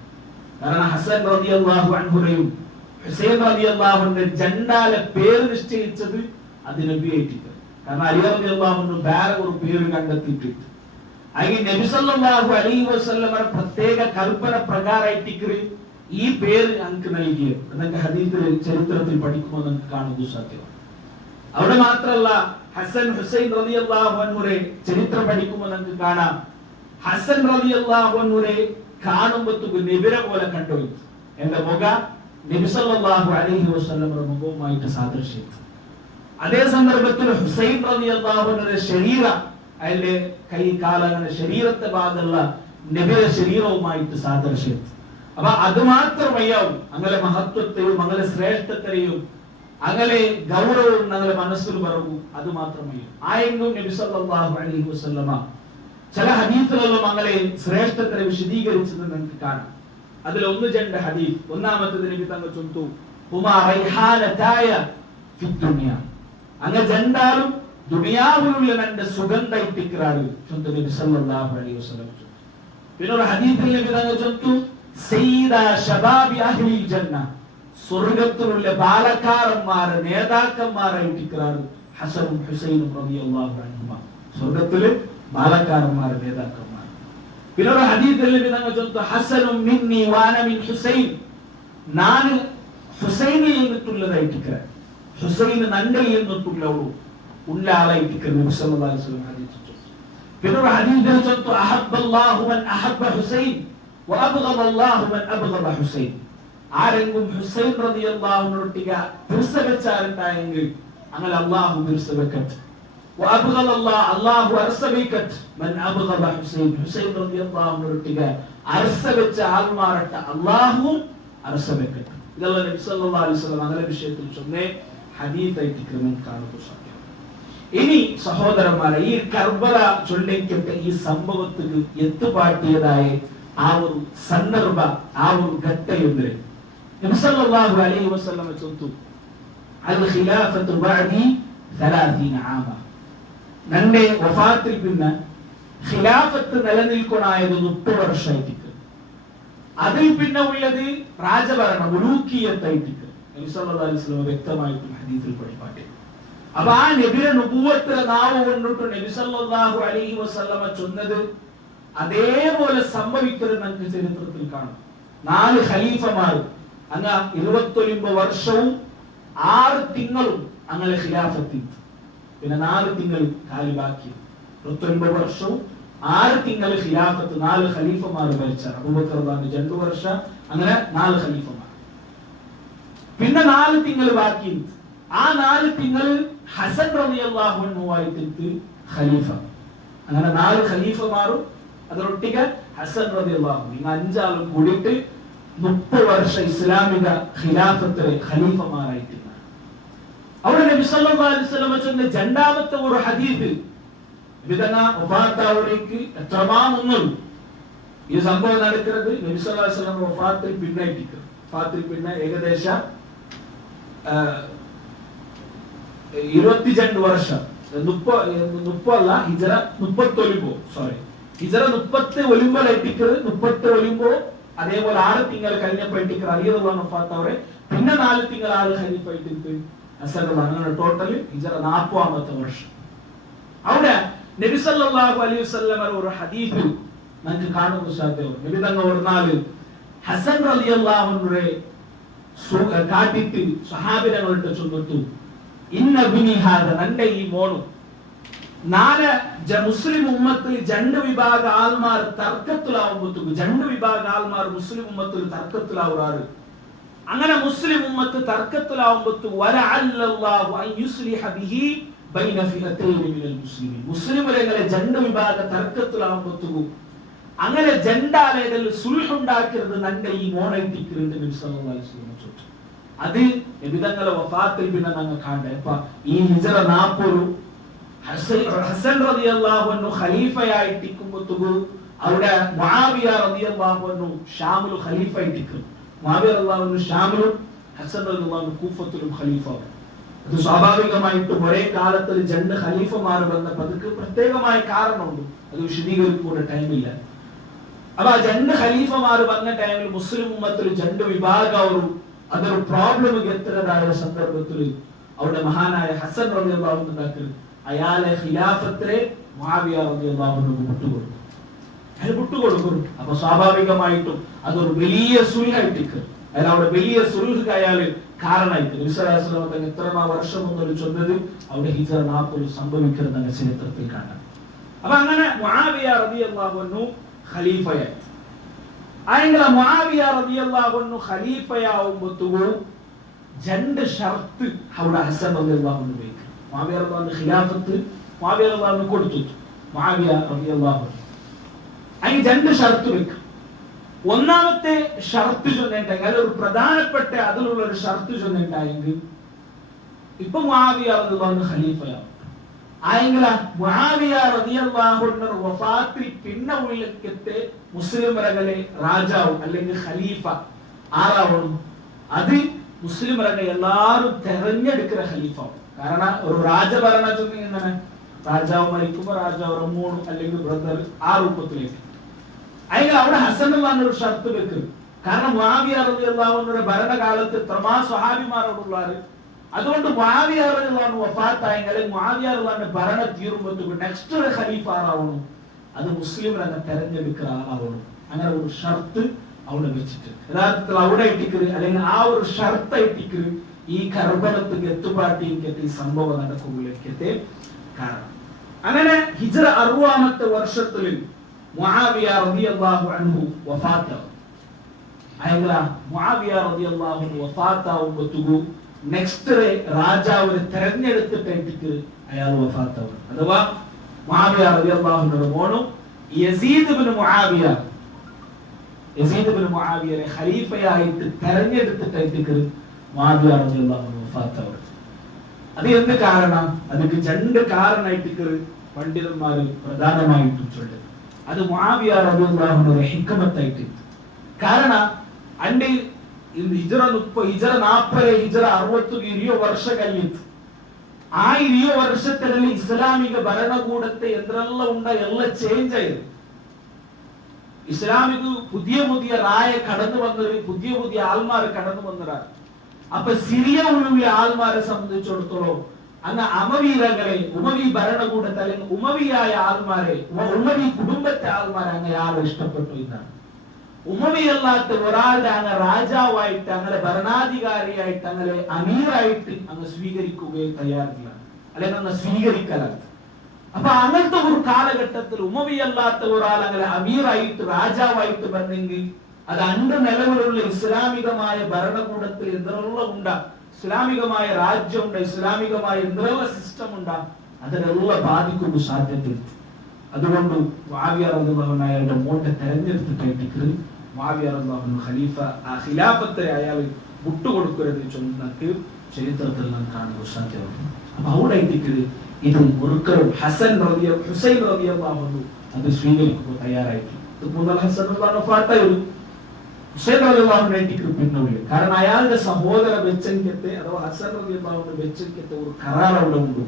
കാരണം ഹസൻ റളിയല്ലാഹു അൻഹുയും ഹുസൈൻ റളിയല്ലാഹു അൻഹു ജണ്ടാലെ പേര് നിശ്ചയിച്ചത് അത് നബിയായിട്ടില്ല. കാരണം അലി റളിയല്ലാഹു അൻഹു വേറെ ഒരു പേര് കണ്ടെത്തിയിട്ട് അങ്ങനെ നബി സല്ലല്ലാഹു അലൈഹി വസല്ലമയുടെ പ്രത്യേക കൽപ്പന പ്രകാരമായിട്ട് ഈ പേര് നമുക്ക് നൽകിയത് എന്നൊക്കെ ഹദീസിൽ ചരിത്രത്തിൽ പഠിക്കുമ്പോൾ നമുക്ക് കാണുന്നത് സാധ്യമാണ്. അവിടെ മാത്രമല്ല ഹസൻ ഹുസൈൻ റളിയല്ലാഹു അൻഹുരെ ചരിത്രം പഠിക്കുമ്പോൾ നമുക്ക് കാണാം ഹസൻ റളിയല്ലാഹു അൻഹുരെ കാണുമ്പോൾ നബിയെ പോലെ കണ്ടു. എന്റെ മുഖ നബി സല്ലല്ലാഹു അലൈഹി വസല്ലമയുടെ മുഖവുമായിട്ട് സാദൃശ്യം. അതേ സന്ദർഭത്തിൽ ഹുസൈൻ റളിയല്ലാഹു അൻഹുരെ ശരീരം അതിന്റെ കൈ കാലങ്ങനെ ശരീരത്തെ ഭാഗമുള്ള നബിയുടെ ശരീരവുമായിട്ട് സാദൃശ്യം. അപ്പൊ അത് മാത്രമയ്യാവും അങ്ങനെ മഹത്വത്തെയും അങ്ങനെ ശ്രേഷ്ഠത്തെയും അങ്ങനെ ഗൗരവവും ഞങ്ങളുടെ മനസ്സിൽ പറവൂ. അത് മാത്രമേ ആയെങ്കിലും നബി സല്ലല്ലാഹു അലൈഹി വസല്ലമ ചില ഹദീസുകളിലും അങ്ങനെ ശ്രേഷ്ഠത്തെ വിശദീകരിച്ചത് നമുക്ക് കാണാം. അതിൽ ഒന്ന് രണ്ട് ഹദീസ്. ഒന്നാമത്തേത് നബി തങ്ങൾ ചൊല്ലുന്നു, ഹുമാ റൈഹാനതായ ഫിദ്ദുനിയ, അങ്ങ് രണ്ടാളും ദുനിയാവിലുള്ള രണ്ട് സുഗന്ധയിട്ടിക്கிறாரு ചൊല്ലുന്നു നബി സല്ലല്ലാഹു അലൈഹി വസല്ലം. പിന്നെ ഒരു ഹദീസിൽ നബി തങ്ങൾ ചൊല്ലുന്നു, സയ്യിദ ശബാബി അഹ്ലിൽ ജന്ന, സ്വർഗ്ഗത്തിലുള്ള ബാലക്കാരന്മാരെ നേതാക്കന്മാരായിട്ടിക്கிறாரு ഹസനും ഹുസൈനും റളിയല്ലാഹു അൻഹുമ, സ്വർഗ്ഗത്തിലെ ബാലക്കാരന്മാരെ നേതാക്കന്മാർ. പിന്നെ ഒരു ഹദീസിൽ നബി തങ്ങൾ ചൊല്ലുന്നു, ഹസനും മിന്നി വാന മിൻ ഹുസൈൻ, ഞാൻ ഹുസൈനിൽ നിന്നിട്ടുള്ളതായിട്ടിക്கிறார், ഹുസൈൻ നന്നിൽ നിന്നിട്ടുള്ളവളു ഉള്ള ആളായിട്ടിക്கிறார் നബി സല്ലല്ലാഹു അലൈഹി വസല്ലം ഹദീസ്. പിന്നെ ഒരു ഹദീസിൽ ചൊല്ലുന്നു, അഹബ്ബല്ലാഹു മൻ അഹബ്ബ ഹുസൈൻ വഅബ്ഗദല്ലാഹു മൻ അബ്ഗദ ഹുസൈൻ, ആരെങ്കിലും ഹുസൈൻ റളിയല്ലാഹു അൻഹുവിനെ പിർസവച്ചാറുണ്ടായെങ്കിൽ അങ്ങനെ അല്ലാഹു പിർസവക്കട്ടെ, വഅബ്ഗദല്ലാഹു അല്ലാഹു അർസബിക്കട്ടെ മൻ അബ്ഗദ ഹുസൈൻ, ഹുസൈൻ റളിയല്ലാഹു അൻഹുവിനെ അർസബച്ച ആൾമാരട്ടെ അല്ലാഹു അർസബക്കട്ടെ. ഇതെല്ലാം നബി സല്ലല്ലാഹു അലൈഹി വസല്ലം അങ്ങനെ വിഷയത്തിൽ ചൊന്നേ ഹദീസായിട്ട് ക്രമം കാണുന്നു സാധ്യത. ഇനി സഹോദരന്മാരെ, ഈ കർബല ചൊല്ലിക്കട്ടെ ഈ സംഭവത്തിന് എത്തുപാട്ടിയതായ ആ ഒരു സന്ദർഭ, ആ ഒരു ഘട്ടയുണ്ട്. നബി സല്ലല്ലാഹു അലൈഹി വസല്ലം ചൊല്ലുന്നു, അൽ ഖിലാഫത്തു ബഅദി 30 ആമ, നന്റെ വഫാത്തിൽ പിന്നെ ഖിലാഫത്ത് നിലനിൽക്കണായത് 30 വർഷമായിട്ട്, അതിൽ പിന്നെ ഉള്ളത് രാജഭരണം മുലൂക്കിയത്തായിട്ട് നബി സല്ലല്ലാഹു അലൈഹി വസല്ലം വ്യക്തമായിട്ടും ഹദീസിൽ പഠിപ്പാട്ടെ. അപ്പൊ ആ നബിയുടെ നുബുവത്തിലെ നാവ് കൊണ്ടിട്ട് നബി സല്ലല്ലാഹു അലൈഹി വസല്ലം ചൊന്നത് അതേപോലെ സംഭവിക്കുന്നത് നമുക്ക് ചരിത്രത്തിൽ കാണും. 4 ഖലീഫമാർ അങ്ങ് 29 വർഷവും 6 തിങ്കളും അങ്ങനെ ഖിലാഫത്തിൽ, പിന്നെ 4 തിങ്കൾ കാലി ബാക്കി, 29 വർഷവും 6 തിങ്കൾ ഖിലാഫത്ത് 4 ഖലീഫമാർ ഭരിച്ച അബൂബക്കർ റളിയല്ലാഹു 2 വർഷം, അങ്ങനെ 4 ഖലീഫമാർ. പിന്നെ 4 തിങ്കൾ ബാക്കി, ആ 4 തിങ്കൾ ഹസൻ റളിയല്ലാഹു അൻഹു ആയിട്ട് ഖലീഫ, അങ്ങനെ 4 ഖലീഫമാരും അതിലൊട്ടിക ഹസൻ റളിയല്ലാഹു അൻഹു, 5 ആളും കൂടിയിട്ട് 30 വർഷം ഇസ്ലാമിക ഖിലാഫത്തിലെ ഖലീഫമാരായിട്ട്. അവിടെ നബി സല്ലല്ലാഹു അലൈഹി വസല്ലം ചൊന്ന രണ്ടാമത്തെ ഒരു ഹദീസ് വിദന വഫാത്താവരേക്ക് എത്രമാണെന്നും ഈ സംഭവം നടക്കുന്നത് നബി സല്ലല്ലാഹു അലൈഹി വസല്ലം വഫാത്തിൽ പിന്നായിട്ടിരിക്കും. വഫാത്തിൽ പിന്നെ ഏകദേശം 22 വർഷം, 30 അല്ല ഹിജറ 30 ഒലിമ്പോ, സോറി ഹിജറ 30 ഒലിമ്പലായിട്ടിക്കറ്, 30 ഒലിമ്പോ അതേപോലെ 6 തിങ്കൾ കഴിഞ്ഞപ്പോഴേക്ക് അലി റളിയല്ലാഹു വഫാത്താവരെ, പിന്നെ 4 തിങ്കൾ 6 ഖലീഫായിട്ട് ഹസൻ അങ്ങനെ ടോട്ടൽ ഹിജറ 40ാമത്തെ വർഷം. അവിടെ നബി സല്ലല്ലാഹു അലൈഹി വസല്ലം ഒരു ഹദീസ് നമുക്ക് കാണുന്നു സാധ്യത. നബി തങ്ങൾ ഒരു നാല് ഹസൻ റളിയല്ലാഹു അൻഹുയെ കാട്ടിട്ട് സഹാബികളോട് ചൊല്ലിട്ടു, ഇന്ന ബിനി ഹാദ, നന്റെ ഈ മോണു 4 മുസ്ലിം ഉമ്മത്തിൽ 2 വിഭാഗ ആൾമാർ തർക്കത്തിലാവുമ്പോഴത്തേക്ക് 2 വിഭാഗ ആൾമാർ മുസ്ലിം ഉമ്മത്തിൽ തർക്കത്തിലാവുറാറ്. അങ്ങനെ മുസ്ലിം ഉമ്മത്ത് തർക്കത്തിലാവുമ്പോഴത്തേക്ക് വലഅല്ലല്ലാഹു അൻ യുസ്ലിഹ ബിഹി ബൈന ഫിഅതൈനി മിനൽ മുസ്ലിമീൻ, മുസ്ലിമുകളെ 2 വിഭാഗ തർക്കത്തിലാവുമ്പോഴത്തേക്ക് അങ്ങനെ ജണ്ടാലയിൽ സുൽഹ് ഉണ്ടാക്കുന്നത് നന്റെ ഈ മോണൈറ്റിക്കുണ്ട് നബി സല്ലല്ലാഹു അലൈഹി വസല്ലം. അത് നബി തങ്ങളുടെ വഫാത്തിൽ പിന്നെ ഞങ്ങൾ കാണണ്ടേ. അപ്പൊ ഈ ഹിജറ 40 ഹസൻ റളിയല്ലാഹു അൻഹു ഖലീഫയായിട്ടിരിക്കുമ്പോഴത്തേക്ക് അവിടെ മുആവിയ റളിയല്ലാഹു അൻഹു ഷാമിൽ ഖലീഫയായിട്ടിരിക്കും. മുആവിയ റളിയല്ലാഹു അൻഹു ഷാമിലും ഹസൻ റളിയല്ലാഹു അൻഹു കൂഫത്തിലും ഖലീഫ. അത് സ്വാഭാവികമായിട്ടും ഒരേ കാലത്തിൽ 2 ഖലീഫമാർ വന്നപ്പോൾ അതിന് പ്രത്യേകമായ കാരണമുണ്ട്, അത് വിശദീകരിക്കുന്ന ടൈമില്ല. അപ്പൊ ആ 2 ഖലീഫമാർ വന്ന ടൈമിൽ മുസ്ലിം ഉമ്മത്തിൽ 2 വിഭാഗം അതൊരു പ്രോബ്ലം എത്തുന്നതായ സന്ദർഭത്തിൽ അവിടെ മഹാനായ ഹസൻ റളിയല്ലാഹു അൻഹു ഉണ്ടാക്കൽ അയാളെ ഖിലാഫത്തിലെ മുആവിയ റളിയല്ലാഹു അൻഹു വിട്ടുകൊടുക്കും. അയാൾ വിട്ടുകൊടുക്കും. അപ്പൊ സ്വാഭാവികമായിട്ടും അതൊരു വലിയ സുൽഹായിട്ടിക്ക്, അയാൾ അവിടെ വലിയ സുൽഹ് അയാൾ കാരണമായിട്ട് നബി സല്ലല്ലാഹു അലൈഹി വസല്ലം തങ്ങൾ എത്ര വർഷം മുന്നേ ചൊന്നത് അവിടെ ഹിജറ 40 സംഭവിക്കുന്നത് ചരിത്രത്തിൽ കാണാം. അപ്പൊ അങ്ങനെ മുആവിയ റളിയല്ലാഹു അൻഹു ഖലീഫയായി. ആയെങ്കിൽ മുആവിയ റളിയല്ലാഹു അൻഹു ഖലീഫയാവുമ്പോഴത്തേക്കും 2 ഷർത്ത് അവിടെ ഹസൻ റളിയല്ലാഹു അൻഹു വെക്കും. മുആവിയ റളിയല്ലാഹു അൻഹു ഖിലാഫത്ത് മുആവിയ റളിയല്ലാഹു അൻഹു കൊടുത്തു. മുആവിയ റളിയല്ലാഹു അൻഹു അതിന് 2 ഷർത്ത് വെക്കും. ഒന്നാമത്തെ ഷർത്ത് ചൊല്ലുണ്ടായെങ്കിൽ ഒരു പ്രധാനപ്പെട്ട അതിലുള്ള ഒരു ഷർത്ത് ചൊല്ലുണ്ടായെങ്കിൽ ഇപ്പൊ മുആവിയ റളിയല്ലാഹു അൻഹു ഖലീഫയാവും. ആയെങ്കില മുആവിയ റളിയല്ലാഹു അൻഹു വഫാത്തിൽ പിന്നെ ഉള്ളിലത്തെ മുസ്ലിമരകളെ രാജാവ് അല്ലെങ്കിൽ ഖലീഫ ആരാവണം? അത് മുസ്ലിമരകളെ എല്ലാവരും തെരഞ്ഞെടുക്കുന്ന ഖലീഫ. കാരണം ഒരു രാജഭരണ ചൊല്ലിങ്ങനെ രാജാവ് മരിക്കുമ്പോ രാജാവ് മോണു അല്ലെങ്കിൽ ബ്രദർ ആ രൂപത്തിലേക്ക്. അയാൾ അവിടെ ഹസൻ ഒരു ഷർത്ത് വെക്കും. കാരണം മുആവിയ റളിയല്ലാഹു അൻഹുവിന്റെ ഭരണകാലത്ത് എത്രമാ സ്വഹാബിമാരോടുള്ളാറ്. അതുകൊണ്ട് മുആവിയ റളിയല്ലാഹു അൻഹു വഫാത്തായെങ്കിൽ മുആവിയ റളിയല്ലാഹു അൻഹു ഭരണം തീരുമ്പോൾ നെക്സ്റ്റ് ഒരു ഖലീഫ ആരാവണം? അത് മുസ്ലിംകളെ തെരഞ്ഞെടുക്കുന്ന ആളാവണം. അങ്ങനെ ഒരു ഷർത്ത് അവിടെ വെച്ചിട്ട് യഥാർത്ഥത്തിൽ അവിടെ ഇട്ടിക്കര് അല്ലെങ്കിൽ ആ ഒരു ഷർത്ത് ഇട്ടിക്കര് ഈ കർബലത്തിൽ എത്തുപാട്ടിക്ക് ഈ സംഭവം നടക്കുമ്പോഴേക്കത്തെ കാരണം. അങ്ങനെ ഹിജ്റ 60-ാമത്തെ വർഷത്തിൽ മുആവിയ റളിയല്ലാഹു അൻഹു വഫാത്താവും. അയങ്കല മുആവിയ റളിയല്ലാഹു അൻഹു വഫാത്താവുമ്പോൾ നെക്സ്റ്റ് രാജാവിനെ തെരഞ്ഞെടുത്തിട്ട് അയാൾ വഫാത്താവും. അഥവാ മുആവിയ റളിയല്ലാഹു അൻഹുവിന്റെ മോനും യസീദ് ഇബ്നു മുആവിയ യസീദിനെ ഖലീഫയായിട്ട് തെരഞ്ഞെടുത്തിട്ട് മുആവിയ റളിയല്ലാഹു അൻഹു വഫാത്താവും. അത് എന്ത് കാരണം? അതിക്ക് രണ്ട് കാരണമായിട്ട് പണ്ഡിതന്മാർ പ്രധാനമായിട്ടും ചൊല്ലുന്നത്. അത് മുആവിയ റളിയല്ലാഹു അൻഹുവിന്റെ ഹിക്മത്തായിട്ട്. കാരണം അണ്ട് ഹിജ്റ 30 ഹിജ്റ 40 ഹിജ്റ 60 20 വർഷ കഴിഞ്ഞിട്ട് ആ 20 വർഷത്തിലുള്ള ഇസ്ലാമിക ഭരണകൂടത്തെ എന്തെല്ലാം ഉണ്ട എല്ലാം ചേഞ്ച് ആയത്. ഇസ്ലാമിക പുതിയ റായ കടന്നു വന്നത്, പുതിയ ആൾമാർ കടന്നു വന്നതാണ്. അപ്പൊ സിറിയ ഉള്ള ആൾമാരെ സംബന്ധിച്ചിടത്തോളം അങ്ങ് അമവീരകളെ ഉമവി ഭരണകൂടത്തെ അല്ലെങ്കിൽ ഉമവിയായ ആൾമാരെ ഉമവി കുടുംബത്തെ ആൾമാരെ അങ്ങ് ആരും ഇഷ്ടപ്പെട്ടു എന്നാണ്. ഉമവിയല്ലാത്ത ഒരാളുടെ അങ്ങ് രാജാവായിട്ട് അങ്ങനെ ഭരണാധികാരിയായിട്ട് അങ്ങനെ അമീറായിട്ട് അങ്ങ് സ്വീകരിക്കുകയും തയ്യാറില്ല, അല്ലെങ്കിൽ അങ്ങ് സ്വീകരിക്കലാണ്. അപ്പൊ അങ്ങനത്തെ ഒരു കാലഘട്ടത്തിൽ ഉമവിയല്ലാത്ത ഒരാൾ അങ്ങനെ അമീറായിട്ട് രാജാവായിട്ട് വന്നെങ്കിൽ അത് അണ്ട് നിലവിലുള്ള ഇസ്ലാമികമായ ഭരണകൂടത്തിൽ എന്തെല്ലാം ഉണ്ടാ, ഇസ്ലാമികമായ രാജ്യം ഉണ്ട്, ഇസ്ലാമികമായ എന്തെല്ലാം സിസ്റ്റം ഉണ്ടാ, അതിനെല്ലാം ബാധിക്കുന്ന സാധ്യതയുണ്ട്. അതുകൊണ്ട് മുആവിയ റളിയല്ലാഹു അൻഹു അയാളുടെ മോട്ടെ തെരഞ്ഞെടുത്തിട്ട് മുആവിയ റളിയല്ലാഹു അൻഹു ഖലീഫ ആ ഖിലാഫത്തെ അയാൾ വിട്ടുകൊടുക്കരുത് ചൊന്നക്ക് ചരിത്രത്തിൽ നാം കാണുന്ന സാധ്യതയുണ്ട്. അപ്പൊ അവിടെ ഇത് ഒരിക്കലും ഹുസൈൻ റളിയല്ലാഹു അൻഹു അത് സ്വീകരിക്കുക തയ്യാറായിട്ട് ഹുസൈൻ റളിയല്ലാഹു അൻഹു പിന്നുള്ളിൽ. കാരണം അയാളുടെ സഹോദര വെച്ചെങ്കത്തെ അഥവാ ഹസൻ റളിയല്ലാഹു അൻഹു വെച്ചെങ്കത്തെ ഒരു കരാർ അവിടെ ഉണ്ട്.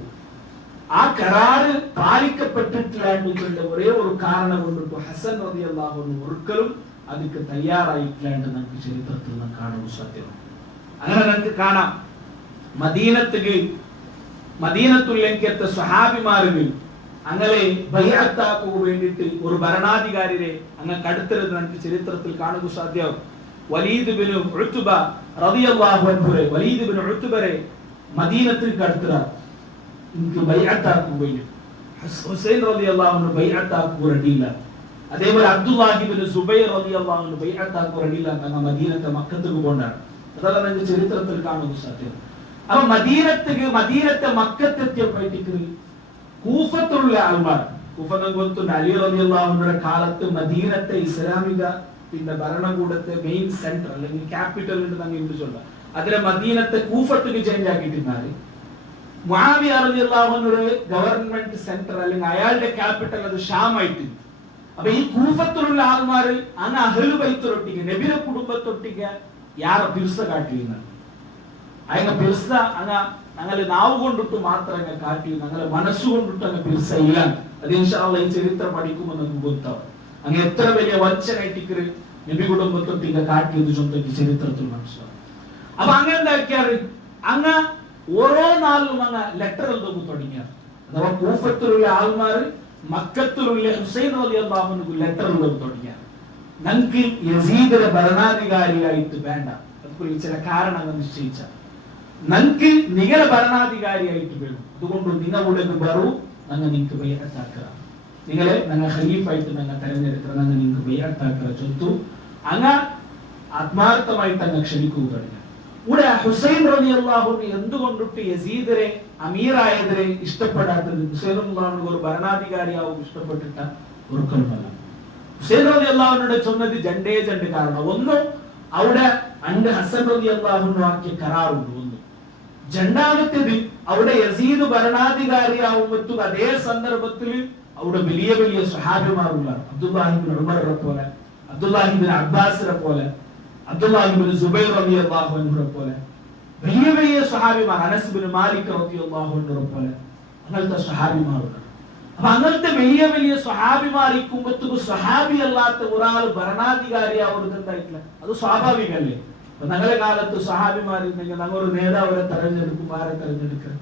ആ കരാറ് പാലിക്കപ്പെട്ടിട്ടില്ല ഒരേ ഒരു കാരണം കൊണ്ടിട്ട് ഹസൻ റളിയല്ലാഹു അൻഹു ഒരിക്കലും അതിക്ക് തയ്യാറായിട്ടില്ലാണ്ട് നമുക്ക് ചരിത്രത്തിൽ നാം കാണുന്ന സത്യമാണ്. അങ്ങനെ നമുക്ക് കാണാം മദീനത്തുല്ലങ്കത്തെ സ്വഹാബിമാർക്ക് അങ്ങനെ ബൈഅത്താക്കുക വേണ്ടിയിട്ട് ഒരു ഭരണാധികാരിയെ അങ്ങ് കടുത്തരുത് നമുക്ക് ചരിത്രത്തിൽ കാണുക സാധ്യമാവും. വലീദ് ബിൻ ഉത്ബ റളിയല്ലാഹു അൻഹുരെ വലീദ് ബിൻ ഉത്ബരെ മദീനത്തിൽ കടുത്തറ എനിക്ക് ബൈഅത്താക്കുക വേണ്ടി ഹുസൈൻ റളിയല്ലാഹു അൻഹു ബൈഅത്താക്കുക റെഡിയില്ല. അതേപോലെ അബ്ദുല്ലാഹി ബിൻ സുബൈർ റളിയല്ലാഹു അൻഹു ബൈഅത്താക്കുക റെഡിയില്ല. അങ്ങ് മദീനത്തെ മക്കത്തേക്ക് കൊണ്ടാണ്. അതെല്ലാം നമുക്ക് ചരിത്രത്തിൽ കാണുക സാധ്യം. അപ്പൊ മദീനത്തെ മക്കത്തെത്തിയപ്പോഴേക്ക് കൂഫത്തുള്ള ആൾമാർ, കൂഫത്തുണ്ട് അലി റളിയല്ലാഹു അൻഹുവിന്റെ കാലത്ത് മദീനത്തെ ഇസ്ലാമിക പിന്നെ ഭരണകൂടത്തെ മെയിൻ സെന്റർ അല്ലെങ്കിൽ ക്യാപിറ്റൽ ഉണ്ട് നമ്മൾ ഇംഗ്ലീഷുണ്ട്. അതിലെ മദീനത്തെ കൂഫത്തേക്ക് ചേഞ്ച് ആക്കിയിട്ടിരുന്നാല് മുആവിയ റളിയല്ലാഹു അൻഹുവിന്റെ ഗവൺമെന്റ് സെന്റർ അല്ലെങ്കിൽ അയാളുടെ ക്യാപിറ്റൽ അത് ഷാം ആയിട്ടുണ്ട്. അപ്പൊ ഈ കൂഫത്തിലുള്ള ആൾമാര് അങ്ങ് അഹ്ലു ബൈത്തൊട്ടിക്ക് നബിയുടെ കുടുംബത്തൊട്ടിക്ക് യാറെ പിർസ കാട്ടിയിരുന്നത് അങ്ങനെ പിർസ അങ്ങനെ നാവ് കൊണ്ടിട്ട് മാത്രം അങ്ങ് കാട്ടിയിരുന്നു, അങ്ങനെ മനസ്സുകൊണ്ടിട്ട് അങ്ങ് പിർസ ഇല്ല. അത് ഇൻഷാ അല്ലാഹ് ഈ ചരിത്രം പഠിക്കുമ്പോൾ നമുക്ക് ബോധ്യമാവും. അങ്ങ് എത്ര വലിയ വഞ്ചനായിട്ടിക്കറ് നബി കുടുംബത്തൊട്ടിക്ക് കാട്ടിയത് സ്വന്തം ചരിത്രത്തിൽ മനസ്സിലാവും. അപ്പൊ അങ്ങനെ എന്താക്കിയാറ് അങ്ങ് ഓരോ നാളിലും അങ്ങ് ലെറ്റർ എഴുതുമ്പോൾ തുടങ്ങിയാറ്. അഥവാ കൂഫത്തിലുള്ള ആൾമാര് മക്കത്തിലുള്ള ഹുസൈൻ റളിയല്ലാഹു അൻഹു ലെറ്റർ എഴുതുമ്പോൾ തുടങ്ങിയാറ്. ഞങ്ങൾക്ക് യസീദിന്റെ ഭരണാധികാരിയായിട്ട് വേണ്ട, അതുപോലെ ചില കാരണങ്ങൾ നിശ്ചയിച്ച ഞങ്ങൾക്ക് നിങ്ങളെ ഭരണാധികാരിയായിട്ട് വേണം. അതുകൊണ്ട് നിങ്ങളുടെ ബറു ഞങ്ങൾ നിങ്ങൾക്ക് ബൈഅത്താക്കുക, നിങ്ങളെ ഞങ്ങൾ ഖലീഫായിട്ട് ഞങ്ങൾ തെരഞ്ഞെടുക്കുക, ഞങ്ങൾ നിങ്ങൾക്ക് ബൈഅത്താക്കുക ചൊത്തു അങ്ങ് ആത്മാർത്ഥമായിട്ട് അങ്ങ് ക്ഷണിക്കുക തുടങ്ങി. ഇവിടെ ഹുസൈൻ റളിയല്ലാഹു അൻഹു എന്തുകൊണ്ടിട്ട് യസീദിനെ അമീറായതിനെ ഇഷ്ടപ്പെടാത്തത്? ഹുസൈൻ റളിയല്ലാഹു അൻഹു ഒരു ഭരണാധികാരിയാവും ഇഷ്ടപ്പെട്ടിട്ട ഒരിക്കലുമല്ല. ഹുസൈൻ റളിയല്ലാഹു അൻഹു ചൊന്നത് ജണ്ടേ കാരണം. ഒന്ന് അവിടെ അണ്ട് ഹസൻ റളിയല്ലാഹു അൻഹു ആക്കിയ കരാറുണ്ട്. ഒന്ന് രണ്ടാമത്തേത് അവിടെ യസീദ് ഭരണാധികാരിയാവുമ്പോൾ അതേ സന്ദർഭത്തിൽ അവിടെ വലിയ വലിയ സ്വഹാബിമാരുള്ള അബ്ദുല്ലാഹിബ്നു ഉമറിനെ പോലെ, അബ്ദുല്ലാഹിബ്നു അബ്ബാസിനെ പോലെ, അബ്ദുല്ലാഹിബ്നു സുബൈർ റളിയല്ലാഹു അൻഹുനെ പോലെ വലിയ വലിയ സ്വഹാബിമാർ, അനസ് ബിൻ മാലിക് റളിയല്ലാഹു അൻഹുനെ പോലെ അങ്ങനത്തെ സ്വഹാബിമാരുണ്ട്. അപ്പൊ അങ്ങനത്തെ വലിയ വലിയ സ്വഹാബിമാർ ഇരിക്കുമ്പോ സ്വഹാബി അല്ലാത്ത ഒരാൾ ഭരണാധികാരിയാവുന്നത് എന്തായിട്ടില്ല, അത് സ്വാഭാവികമല്ലേ. അപ്പൊ ഞങ്ങളുടെ കാലത്ത് സ്വഹാബിമാരുണ്ടെങ്കിൽ ഞങ്ങൾ ഒരു നേതാവിനെ തെരഞ്ഞെടുക്കും, ആരെ തെരഞ്ഞെടുക്കുക,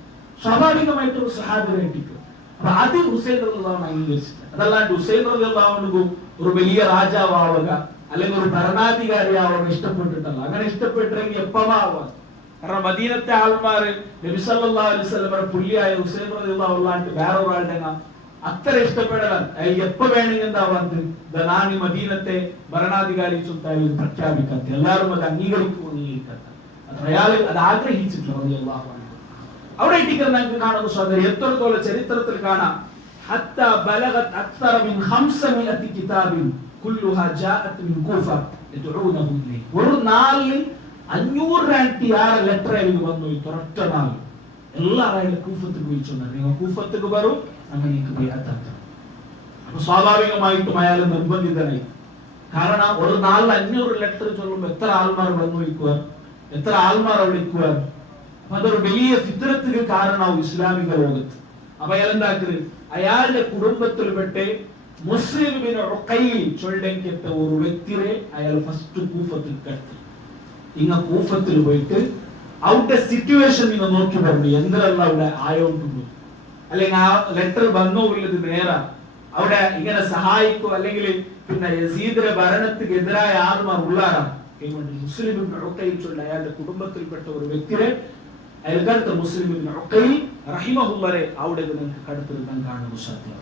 സ്വാഭാവികമായിട്ട് ഒരു സ്വഹാബിയായിട്ടിരിക്കും. അപ്പൊ അത് ഹുസൈൻ റളിയല്ലാഹു അൻഹു അംഗീകരിച്ചില്ല. അതല്ലാണ്ട് ഹുസൈൻ റളിയല്ലാഹു അൻഹു ഒരു വലിയ രാജാവാവുക അല്ലെങ്കിൽ ഒരു ഭരണാധികാരിയാവുക ഇഷ്ടപ്പെട്ടിട്ടല്ല. അങ്ങനെ ഇഷ്ടപ്പെട്ടെങ്കിൽ എപ്പോഴാവുക. കാരണം മദീനത്തെ ആൾമാര് നബി സല്ലല്ലാഹു അലൈഹി വസല്ലമയുടെ പുള്ളിയായ ഹുസൈൻ റളിയല്ലാഹു അൻഹു വേറെ ഒരാളുടെ അത്ര ഇഷ്ടപ്പെടലാണ്. എപ്പോ വേണമെങ്കിൽ എന്താവാറുണ്ട് നാനി മദീനത്തെ ഭരണാധികാരി ചുമത്തായാലും പ്രഖ്യാപിക്കാത്ത എല്ലാവരും അത് അംഗീകരിക്കാത്ത അയാൾ അത് ആഗ്രഹിച്ചിട്ടില്ല റളിയല്ലാഹു അൻഹു. അവിടെ ഇട്ടിക്കുന്ന നമുക്ക് കാണുന്ന സഹോദരി എത്രത്തോളം ചരിത്രത്തിൽ കാണാം. ഹത്ത ബലഗത് അക്തറ മിൻ 500 കിതാബിൻ കുല്ലുഹാ ജാഅത് മിൻ കൂഫ യദഊനഹു ഇലൈഹി. ഒരു നാളിൽ 500 ലെറ്റർ ആയിരുന്നു വന്നു. ഒരൊറ്റ നാൾ എല്ലാവരും കൂഫത്ത് പോയി ചൊന്നത്, നിങ്ങൾ കൂഫത്തേക്ക് വരൂ, അങ്ങനെ പോയി അത്താക്കാം. അപ്പൊ സ്വാഭാവികമായിട്ടും അയാൾ നിർബന്ധിതനായി. കാരണം ഒരു നാളിൽ 500 ലെറ്റർ ചൊല്ലുമ്പോൾ എത്ര ആൾമാർ വന്നു വയ്ക്കുക, എത്ര ആൾമാർ അവിടെ ഇരിക്കുക. അപ്പൊ അതൊരു വലിയ ഫിത്റത്തിന് കാരണമാവും ഇസ്ലാമിക ലോകത്ത്. അപ്പൊ അയാൾ എന്താക്കരുത്, അയാളുടെ കുടുംബത്തിൽ പെട്ട് മുസ്ലിം ബിൻ ഉഖൈൽ ചൊല്ലേണ്ട ഒരു വ്യക്തിയെ അയാൾ ഫസ്റ്റ് കൂഫത്തിൽ കടത്തി. ഇങ്ങ കൂഫത്തിൽ പോയിട്ട് അവിടുത്തെ സിറ്റുവേഷൻ നിങ്ങൾ നോക്കി പറഞ്ഞു, എന്തെല്ലാം അവിടെ ആയോണ്ടുള്ളൂ, അല്ലെങ്കിൽ ആ ലെറ്റർ വന്നോ ഉള്ളത് നേരെ അവിടെ ഇങ്ങനെ സഹായിക്കോ, അല്ലെങ്കിൽ പിന്നെ യസീദിന്റെ ഭരണത്തിന് എതിരായ ആൾമാർ ഉള്ളാരാ. മുസ്ലിം ബിൻ ഉഖൈൽ ചൊല്ല അയാളുടെ കുടുംബത്തിൽപ്പെട്ട ഒരു വ്യക്തിയെ അയാൾക്കടുത്ത മുസ്ലിം ബിൻ ഉഖൈൽ റഹിമഹുള്ളയെ അവിടെ നിങ്ങൾക്ക് കടത്തിരുന്നാൻ കാണുന്ന സാധ്യത.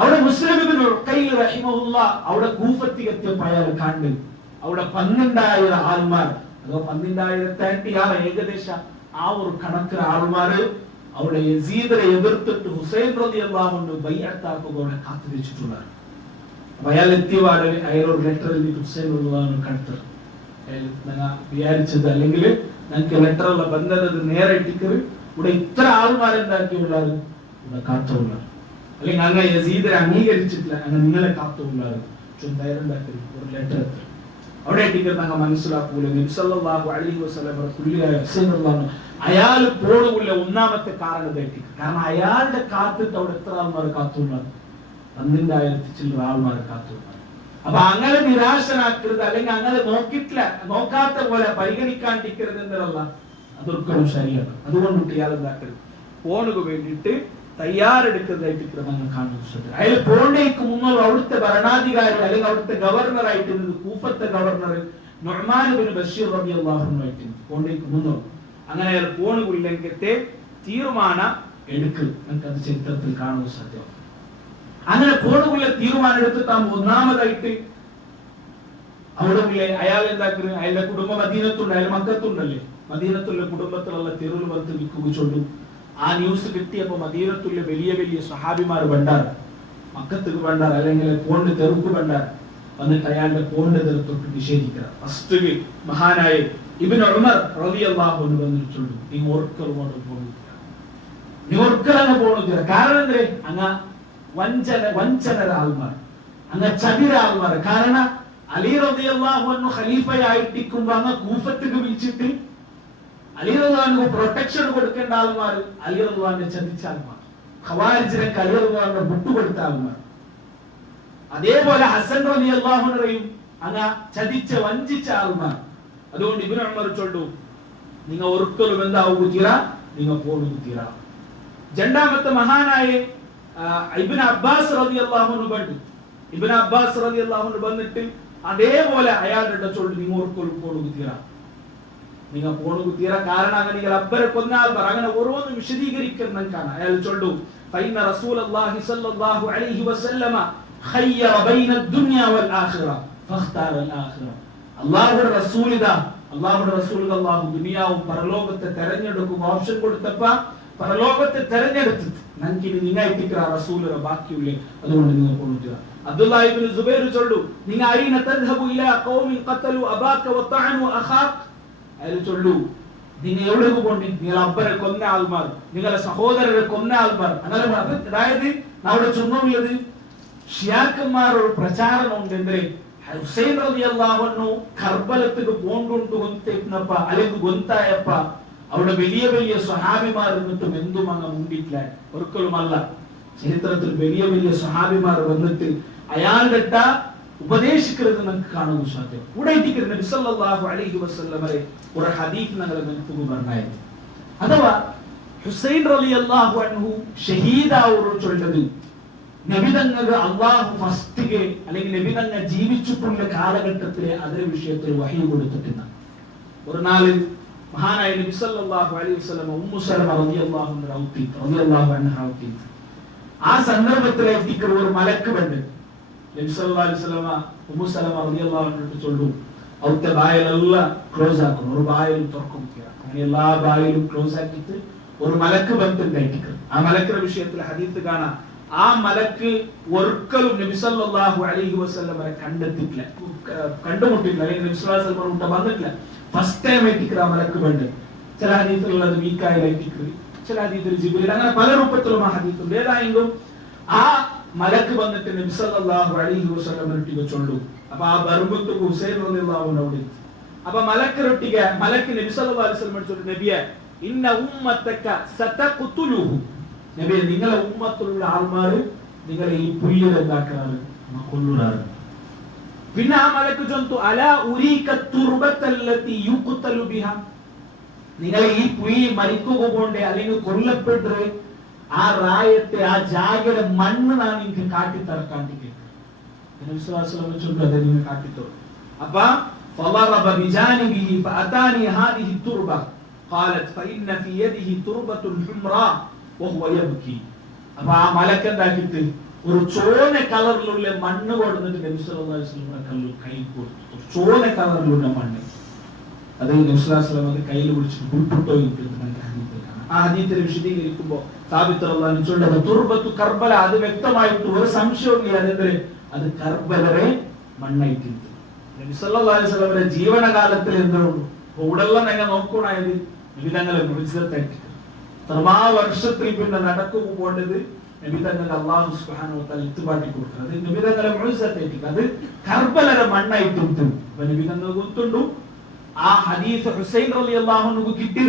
അവിടെ മുസ്ലിം ബിൻ ഉഖൈൽ റഹിമഹുള്ള അവിടെ കൂഫത്തിലെത്തിയപ്പോൾ അയാൾ കണ്ട് അവിടെ 12,000 ആൾമാർ, അതോ 12,000 ഏകദേശം ആ ഒരു കണക്കിന് ആൾമാര് അവിടെ യസീദിനെ എതിർത്തിട്ട് ഹുസൈൻ റളിയല്ലാഹു അൻഹു ബൈഅത്താക്കുക അവിടെ കാത്തിരിച്ചിട്ടുള്ളതാണ്. അപ്പൊ അയാൾ എത്തിയപാട് അയാളൊരു ലെറ്റർ എഴുതിയിട്ട് ഹുസൈൻ റളിയല്ലാഹു അൻഹു കടത്തർ ഞങ്ങൾ വിചാരിച്ചത്, അല്ലെങ്കിൽ ഞങ്ങൾക്ക് ലെറ്ററുള്ള ബന്ധത് നേരെ ഇട്ടിക്കറ് ഇവിടെ ഇത്ര ആൾമാരെന്താക്കിയുള്ളത് ഇവിടെ കാത്തുള്ളത്, അല്ലെങ്കിൽ അങ്ങനെ യസീദിനെ അംഗീകരിച്ചിട്ടില്ല, അങ്ങനെ നിങ്ങളെ കാത്തുള്ളത് ചുണ്ടായിരുണ്ടാക്കി ഒരു ലെറ്റർ എത്തി അവിടെ ഇട്ടിക്കർ ഞങ്ങൾ മനസ്സിലാക്കൂല. നബി സല്ലല്ലാഹു അലൈഹി വസല്ലം പുള്ളിയായ ഹുസൈൻ റളിയല്ലാഹു അൻഹു അയാൾ പോടുള്ള ഒന്നാമത്തെ കാരണം എത്തിക്കും. കാരണം അയാളുടെ കാത്തിട്ട് അവിടെ എത്ര ആൾമാർ കാത്തുള്ളത്, 12,000 ചില്ലറ ആൾമാർ കാത്തുള്ളത്. അപ്പൊ അങ്ങനെ നിരാശനാക്കരുത്, അല്ലെങ്കിൽ അങ്ങനെ നോക്കാത്ത പോലെ പരിഗണിക്കാണ്ടിരിക്കരുത് എന്നല്ല, അതൊരിക്കലും ശരിയാണ്. അതുകൊണ്ടിട്ട് ഇയാൾ എന്താക്കരുത്, പോണുക വേണ്ടിയിട്ട് തയ്യാറെടുക്കുന്നതായിട്ട് നമ്മൾ കാണുന്നത്. അയാൾ പോണ്ടേക്ക് മുന്നോട്ട് അവിടുത്തെ ഭരണാധികാരി അല്ലെങ്കിൽ അവിടുത്തെ ഗവർണറായിട്ട് കൂഫത്തെ ഗവർണർ നുഅ്മാൻ ബിൻ ബഷീർ റളിയല്ലാഹു അൻഹു ആയിട്ട് പോണ്ടേക്ക് മുന്നോട്ട് അങ്ങനെ അയാൾ പോണുകളിലെങ്കത്തെ തീരുമാനം എടുക്കും. നമുക്ക് അത് ചരിത്രത്തിൽ കാണുന്ന സാധ്യത. അങ്ങനെ പോണുകളിലെ തീരുമാനം എടുത്തിട്ടാകുമ്പോൾ ഒന്നാമതായിട്ട് അവിടെ അയാൾ എന്താക്കുന്നത്, അയാളുടെ കുടുംബം മദീനത്തുണ്ട്, അയാൾ മക്കത്തുണ്ടല്ലേ, മദീനത്തുള്ള കുടുംബത്തിലുള്ള തെരുവിൽ വന്ന് വിൽക്കുകയും ആ ന്യൂസ് കിട്ടിയപ്പോ മദീനത്തുള്ള വലിയ വലിയ സ്വഹാബിമാർ വേണ്ടാർ, മക്കത്തുക്ക് വേണ്ടാർ, അല്ലെങ്കിൽ പോണ്ട് തെറുക്ക് വേണ്ടാർ വന്നിട്ട് അയാളുടെ പോണ്ട് തെറുത്തൊട്ട് നിഷേധിക്കുക. ഫസ്റ്റ് മഹാനായ ഇബ്നു ഉമർ റളിയല്ലാഹു അൻഹു വന്നിട്ടുണ്ട്, നീ ഓർക്കലോട് പോണില്ല. കാരണം എന്തേ, അങ്ങ വഞ്ചന ആൾമാർ, അങ്ങ് ചതിര ആൾമാർ. കാരണം അലി റളിയല്ലാഹു അൻഹു ഖലീഫയായിട്ടിരിക്കുമ്പോ അങ്ങ് കൂഫത്തേക്ക് വിളിച്ചിട്ട് അലി റളിയല്ലാഹു അൻഹു പ്രൊട്ടക്ഷൻ കൊടുക്കേണ്ട ആൾമാർ അലി റളിയല്ലാഹു അൻഹു ചതിച്ച ആൾമാർ, ഖവാരിജിനെ അലി റളിയല്ലാഹു അൻഹു വിട്ടുകൊടുത്ത ആൾമാർ. അതേപോലെ ഹസൻ റളിയല്ലാഹു അൻഹുയും അങ്ങ് ചതിച്ച വഞ്ചിച്ച ആൾമാർ. അതുകൊണ്ട് ഇബ്നു ഉമർ ചൊല്ലു, നിങ്ങൾ ഒരിക്കലും എന്താവും തീര, നിങ്ങൾ പോടും തീര. രണ്ടാമത്തെ മഹാനായ ഇബ്നു അബ്ബാസ് റളിയല്ലാഹു അൻഹു കണ്ടു. ഇബ്നു അബ്ബാസ് റളിയല്ലാഹു അൻഹു വന്നിട്ട് അതേപോലെ അയാളുടെ ചൊല്ലു, നിങ്ങൾ ഒരിക്കലും പോടും തീര, നിങ്ങൾ പോടും തീര. കാരണം അങ്ങനെ നിങ്ങൾ അബ്ബരെ കൊന്നാൽ അങ്ങനെ ഓരോന്നും വിശദീകരിക്കുന്ന കാണാം. അയാൾ ചൊല്ലു, ഫൈന റസൂലുള്ളാഹി സ്വല്ലല്ലാഹു അലൈഹി വസല്ലമ ഖയ്യറ ബൈന ദുനിയ വൽ ആഖിറ ഫഖ്താറ അൽ ആഖിറ. അല്ലാഹുവിന്റെ റസൂലിദാ, അല്ലാഹുവിന്റെ റസൂൽ അല്ലാഹു ദുനിയാവും പരലോകത്തെ തെരഞ്ഞെടുക്കും ഓപ്ഷൻ കൊടുത്തപ്പോ പരലോകത്തെ തെരഞ്ഞെടുത്തിട്ട് ഞങ്ങൾക്ക് നിങ്ങായിട്ടിരിക്കുന്ന റസൂലിനെ ബാക്കിയുള്ളേ, അതുകൊണ്ട് നിങ്ങൾ കൊണ്ടുവരിക. അബ്ദുല്ലാഹി ഇബ്നു സുബൈർ ചൊല്ലു, നിങ്ങൾ അരീന തദ്ഹബു ഇലാ ഖൗമിൻ ഖതലു അബാക വതഅനു അഖാക. അയാൾ ചൊല്ലു, നിങ്ങൾ എവിടേക്ക് പോണ്ടി, നിങ്ങൾ അപ്പരെ കൊന്ന ആൾമാർ, നിങ്ങളെ സഹോദരരെ കൊന്ന ആൾമാർ, അങ്ങനെ അതായത് അവിടെ ചുമ്മുള്ളത് ഷിയാക്കന്മാരുടെ പ്രചാരണം ഉണ്ട്. എന്തേ ഹുസൈൻ റളിയല്ലാഹു അൻഹു കർബലത്തിക്ക് പോണ്ടുകൊണ്ടിരുന്നപ്പ അല്ലെങ്കിൽ ഗൊന്തായപ്പ അവിടെ വലിയ വലിയ സ്വഹാബിമാർ എന്നിട്ടും എന്തും അങ്ങ് മുണ്ടിട്ടില്ല. ഒരിക്കലുമല്ല. ചരിത്രത്തിൽ വലിയ വലിയ സ്വഹാബിമാർ വന്നിട്ട് അയാളുടെ ഉപദേശിക്കുന്നത് നമുക്ക് കാണാൻ സാധ്യം. ഇവിടെ ഇരിക്കുന്ന നബി സല്ലല്ലാഹു അലൈഹി വസല്ലമയെ ഒരു ഹദീസ് ഞങ്ങൾ നിങ്ങൾക്ക് പറഞ്ഞായിരുന്നു. അഥവാ ഹുസൈൻ റളിയല്ലാഹു അൻഹു ഷഹീദാവുറു ചൊല്ലത് നബി തങ്ങൾ അല്ലാഹു ഫസ്റ്റിಗೆ അല്ലെങ്കിൽ നബി തങ്ങൾ ജീവിച്ചിട്ടുള്ള കാലഘട്ടത്തിലെ അതേ വിഷയത്തിൽ വഹി കൊടുത്തിട്ടില്ല. ഒരു നാല് മഹാനായ നബി സല്ലല്ലാഹു അലൈഹി വസല്ലം ഉമ്മു സലമ റളിയല്ലാഹു അൻഹ ആ സന്ദർഭത്തിലേക്ക് ഒരു മലക്ക് വന്നു. നബി സല്ലല്ലാഹു അലൈഹി വസല്ലം ഉമ്മു സലമ റളിയല്ലാഹു അൻഹ ചൊല്ലു അവത്തെ ബായലെല്ലാം ക്ലോസ് ആക്കുന്നു, ഒരു ബായൽ തുറക്കും. അങ്ങനെ എല്ലാ ബായലും ക്ലോസ് ആക്കിയിട്ട് ഒരു മലക്ക് ബന്ധുണ്ടായിട്ട് ആ മലക്കിന്റെ വിഷയത്തിൽ ഹദീസ് കാണാം. ആ മലക്ക് ഒരിക്കലും നബി സല്ലല്ലാഹു അലൈഹി വസല്ലമയെ കണ്ടെത്തിയിട്ടില്ല, കണ്ടുമുട്ടില്ല, അല്ലെങ്കിൽ നബി സല്ലല്ലാഹു അലൈഹി വസല്ലം വന്നിട്ടില്ല. ഫസ്റ്റ് ടൈം ആയിട്ട് ആ മലക്ക് ബന്ധു. ചില ഹദീസുകളിൽ അത് മീകായേലായിട്ട്, ചില ഹദീസിൽ ജിബ്രീൽ, അങ്ങനെ പല രൂപത്തിലും ആ ഹദീസുണ്ട്. ഏതായെങ്കിലും ആ മലക്ക് വന്നിട്ട് നബി സല്ലല്ലാഹു അലൈഹി വസല്ലമയെ ചൊല്ലു. അപ്പൊ ആ ബർബത്ത് ഹുസൈൻ റളിയല്ലാഹു അൻഹു അപ്പൊ മലക്ക് മലക്ക് നബി സല്ലല്ലാഹു അലൈഹി വസല്ലം ചൊല്ലു, നബിയെ ഇന്ന ഉമ്മതക സതഖതുലുഹു, നബിയെ നിങ്ങളെ ഉമ്മത്തിലുള്ള ആൾമാർ നിങ്ങളെ ഈ പുല്ലിനെ എന്താക്കാറ്, കൊല്ലുറാറ്. പിന്നെ ആ മലക്ക് ചൊല്ലു അലാ ഉരീക തുർബത്തല്ലതി യുഖ്തലു ബിഹാ, നിങ്ങളെ ഈ പുലി മരിക്കുക കൊണ്ട് അല്ലെങ്കിൽ കൊല്ലപ്പെട്ടത് ആ റായത്തെ ആ ജാഗയുടെ മണ്ണ് നാം നിങ്ങൾക്ക് കാട്ടിത്തറക്കാണ്ടിരിക്കും. നബി സല്ലല്ലാഹു അലൈഹി വസല്ലം ചൊല്ലു അത് നിങ്ങൾ കാട്ടിത്തോ. അപ്പൊ ഫളറബ ബിജാനിബിഹി ഫഅതാനി ഹാദിഹി തുർബ ഖാലത് ഫഇന്ന ഫി യദിഹി തുർബത്തുൻ ഹുംറാ വഹുവ യബ്കി. അപ്പൊ ആ മലക്ക് എന്താക്കിട്ട് ഒരു ചോന കളറിലുള്ള മണ്ണ് കൊടുത്തിട്ട് നബി സല്ലല്ലാഹു അലൈഹി വസല്ലം കൈ കൊടുത്തു. ചോന കളറിലുള്ള മണ്ണ് അത് നബി സല്ലല്ലാഹു അലൈഹി വസല്ലം അത് കയ്യിൽ പിടിച്ചിട്ട് ഉൾപ്പെട്ടു ഇട്ടിട്ട് ആ ഹദീസിനെ വിശദീകരിക്കുമ്പോൾ സാബിത്ത് റളിയല്ലാഹു അൻഹു ചൊല്ലുന്നത് തുർബത്തു കർബല, അത് വ്യക്തമായിട്ട് ഒരു സംശയവുമില്ല. അതെന്തേ അത് കർബലരെ മണ്ണായിട്ടുണ്ട്. നബി സല്ലല്ലാഹു അലൈഹി വസല്ലമയുടെ ജീവനകാലത്തിൽ എന്തുണ്ട് ഉടലെല്ലാം നിങ്ങൾ നോക്കണായത് നബി തങ്ങളെ മുഅ്ജിസത്തായിട്ട് തമാ വർഷത്തിൽ പിന്നെ നടക്കുക പോകേണ്ടത് നബി തങ്ങൾ അല്ലാഹു സുബ്ഹാനഹു വ തആല ഇത്ബാട്ടി കൊടുക്കുന്നത് നബി തങ്ങളെ മുഅ്ജിസത്തായിട്ട് അത് കർബലരെ മണ്ണായിട്ടുണ്ട്. നബി തങ്ങൾ ഗുത്തുണ്ടു ആ ഹദീസ് ഹുസൈൻ റളിയല്ലാഹു അൻഹു കിട്ടി.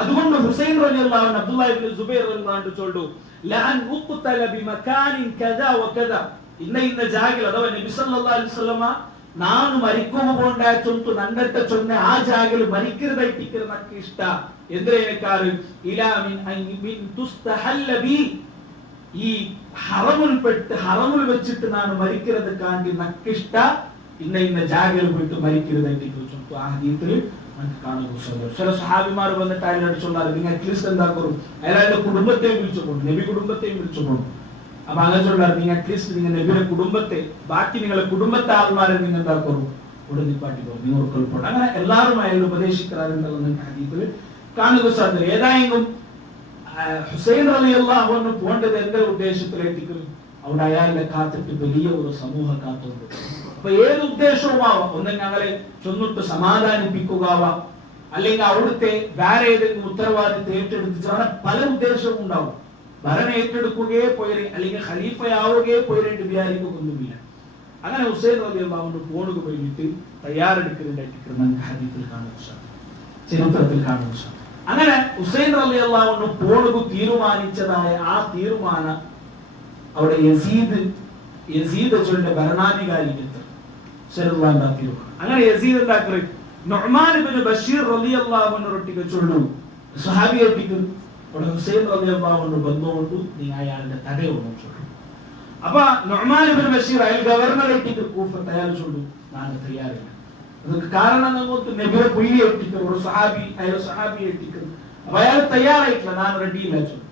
അതുകൊണ്ട് ഹുസൈൻ റളിയല്ലാഹു അൻഹു അബ്ദുല്ലാഹ് ഇബ്നു സുബൈർ റളിയല്ലാഹു അൻഹു ചൊല്ലു ലഅൻ ഉഖ്തല ബിമകാനിൻ കദാ വകദാ, ഇന്ന ജാഗിൽ അഥവാ നബി സല്ലല്ലാഹു അലൈഹി വസല്ലമ ನಾನು ಮರಿಕೋಬೋಂಡ ಚೊಂತು ನನ್ನಟ್ಟ ಚೊನ್ನೆ ಆ ಜಾಗಲು ಮರಿಕಿರದೈಟಿಕ್ಕಿರ ನಕ್ಕೆ ಇಷ್ಟ ಎಂದ್ರೆ ಏನಕ್ಕಾರು ಇಲಾ ಮಿನ್ ತುಸ್ತಹಲ್ಲ ಬಿ, ಈ ಹರಮುಲ್ വെച്ചിട്ട് ನಾನು ಮರಿಕಿರದಕ್ಕಾಗಿ ನಕ್ಕಿಷ್ಟ ഇന്ന ಜಾಗಲು ಬಿಟ್ಟು ಮರಿಕಿರದೈಟಿಕ್ಕಿರ ಚೊಂತು ಆ ಹದೀಸಿൽ നമുക്ക് കാണുന്നു. ചില സഹാബിമാർ വന്നിട്ട് അയാളോട് ചൊല്ലാറ് നിങ്ങൾ അറ്റ്ലീസ്റ്റ് എന്താക്കും അയാളുടെ കുടുംബത്തെയും വിളിച്ചുകൊണ്ടു, നബി കുടുംബത്തെയും വിളിച്ചുകൊണ്ടു. അപ്പൊ അങ്ങനെ ചൊല്ലാറ് നിങ്ങൾ അറ്റ്ലീസ്റ്റ് നിങ്ങൾ നബിയുടെ കുടുംബത്തെ ബാക്കി നിങ്ങളെ കുടുംബത്തെ ആൾമാരെ നിങ്ങൾ എന്താക്കുന്നു ഇവിടെ നിപ്പാട്ടി പോകും, നിങ്ങൾ ഉൾപ്പെടും. അങ്ങനെ എല്ലാവരും അയാൾ ഉപദേശിക്കാറുണ്ടെന്ന് ഹദീസിൽ കാണുക സാധ്യത. ഏതായെങ്കിലും ഹുസൈൻ റളിയല്ലാഹു അൻഹു പോകേണ്ടത് എന്റെ ഉദ്ദേശത്തിലേക്ക് അവിടെ അയാളെ കാത്തിട്ട് വലിയ ഒരു സമൂഹം കാത്തുണ്ട്. അപ്പൊ ഏത് ഉദ്ദേശവുമാവാം, ഒന്നും ഞങ്ങളെ ചൊന്നിട്ട് സമാധാനിപ്പിക്കുകയാവാം, അല്ലെങ്കിൽ അവിടുത്തെ വേറെ ഏതെങ്കിലും ഉത്തരവാദിത്തം ഏറ്റെടുത്ത് പല ഉദ്ദേശവും ഉണ്ടാവും. ഭരണം ഏറ്റെടുക്കുകയെ പോയി അല്ലെങ്കിൽ ഖലീഫയാവുകയെ പോയിട്ട് വിചാരിക്കൊന്നുമില്ല. അങ്ങനെ ഹുസൈൻ റളിയല്ലാഹു അൻഹു പോണുക പോയിട്ട് തയ്യാറെടുക്കലുണ്ടായിട്ട് നമുക്ക് ഹദീസിൽ കാണുക സാധിക്കും, ചരിത്രത്തിൽ കാണുക സാധിക്കും. അങ്ങനെ ഹുസൈൻ റളിയല്ലാഹു അൻഹു പോണുക തീരുമാനിച്ചതായ ആ തീരുമാനം അവിടെ യസീദ് ചൊല്ലിന്റെ ഭരണാധികാരിക്ക് അങ്ങനെ യസീദ് എന്താക്കറി നുഅ്മാൻ ഇബ്നു ബഷീർ റളിയല്ലാഹു അൻഹു റൊട്ടിക്ക് ചൊല്ലു സഹാബിയെട്ടിക്ക് ഹുസൈൻ റളിയല്ലാഹു അൻഹു ബന്ധുകൊണ്ട് നീ അയാളുടെ തടയൊന്നും ചൊല്ലു. അപ്പൊ നുഅ്മാൻ ഇബ്നു ബഷീർ അയാൾ ഗവർണറെട്ടിക്ക് കൂഫത്ത് അയാൾ ചൊല്ലു ഞാൻ തയ്യാറില്ല. ಅದಕ್ಕೆ ಕಾರಣ ನಮ್ಮೊತ್ತು ನಬಿಯ ಪುಯ್ಲಿ ಎಟ್ಟಿದ್ರು ഒരു സഹാബി എട്ടിക്കുന്നു. അപ്പൊ അയാൾ തയ്യാറായിട്ടില്ല, ഞാൻ റെഡി ഇല്ല ചൊല്ലു.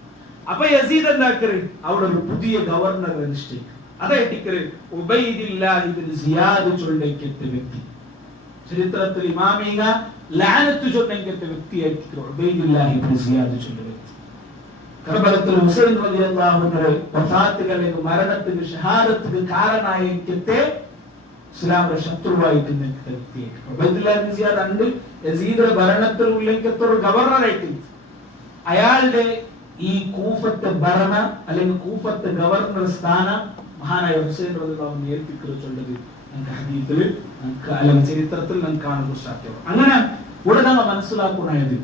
അപ്പൊ യസീദ് എന്താക്കറി അവിടെ ഒരു പുതിയ ഗവർണറെ നിശ്ചയിക്കും. അതെട്ടിക്കറി ഉബൈദില്ലാഹ് ഇബ്നു സിയാദ് ചൊല്ലിക്കെത്ത വ്യക്തി, ചരിത്രത്തിൽ ഇമാമീങ്ങ ലഅനത്ത് ചൊല്ലിക്കെത്ത വ്യക്തിയായിട്ട് ഉബൈദില്ലാഹ് ഇബ്നു സിയാദ് ചൊല്ലിയ വ്യക്തി കർബലത്തിൽ ഹുസൈൻ റളിയല്ലാഹു അൻഹു വഫാത്തുകളിലേക്ക് മരണത്തിന് ഷഹാദത്തിന് കാരണമായിക്കത്തെ ഇസ്ലാമിന്റെ ശത്രുവായിട്ട് നിൽക്കുന്ന വ്യക്തിയായിട്ട് ഉബൈദുല്ലാഹ് ഇബ്നു സിയാദ് അണ്ട് യസീദിന്റെ ഭരണത്തിൽ ഉള്ളെങ്കിലത്തെ ഒരു ഗവർണറായിട്ട് അയാളുടെ ഈ കൂഫത്തെ ഭരണ അല്ലെങ്കിൽ കൂഫത്തെ ഗവർണർ സ്ഥാനം മഹാനായ ഹുസൈൻ റളിയല്ലാഹു അൻഹു ഏൽപ്പിക്കുള്ളത് നമുക്ക് ഹദീസിൽ നമുക്ക് അല്ലെങ്കിൽ ചരിത്രത്തിൽ നമുക്ക് കാണുന്ന സാധ്യത. അങ്ങനെ ഉടനെ മനസ്സിലാക്കുന്നത്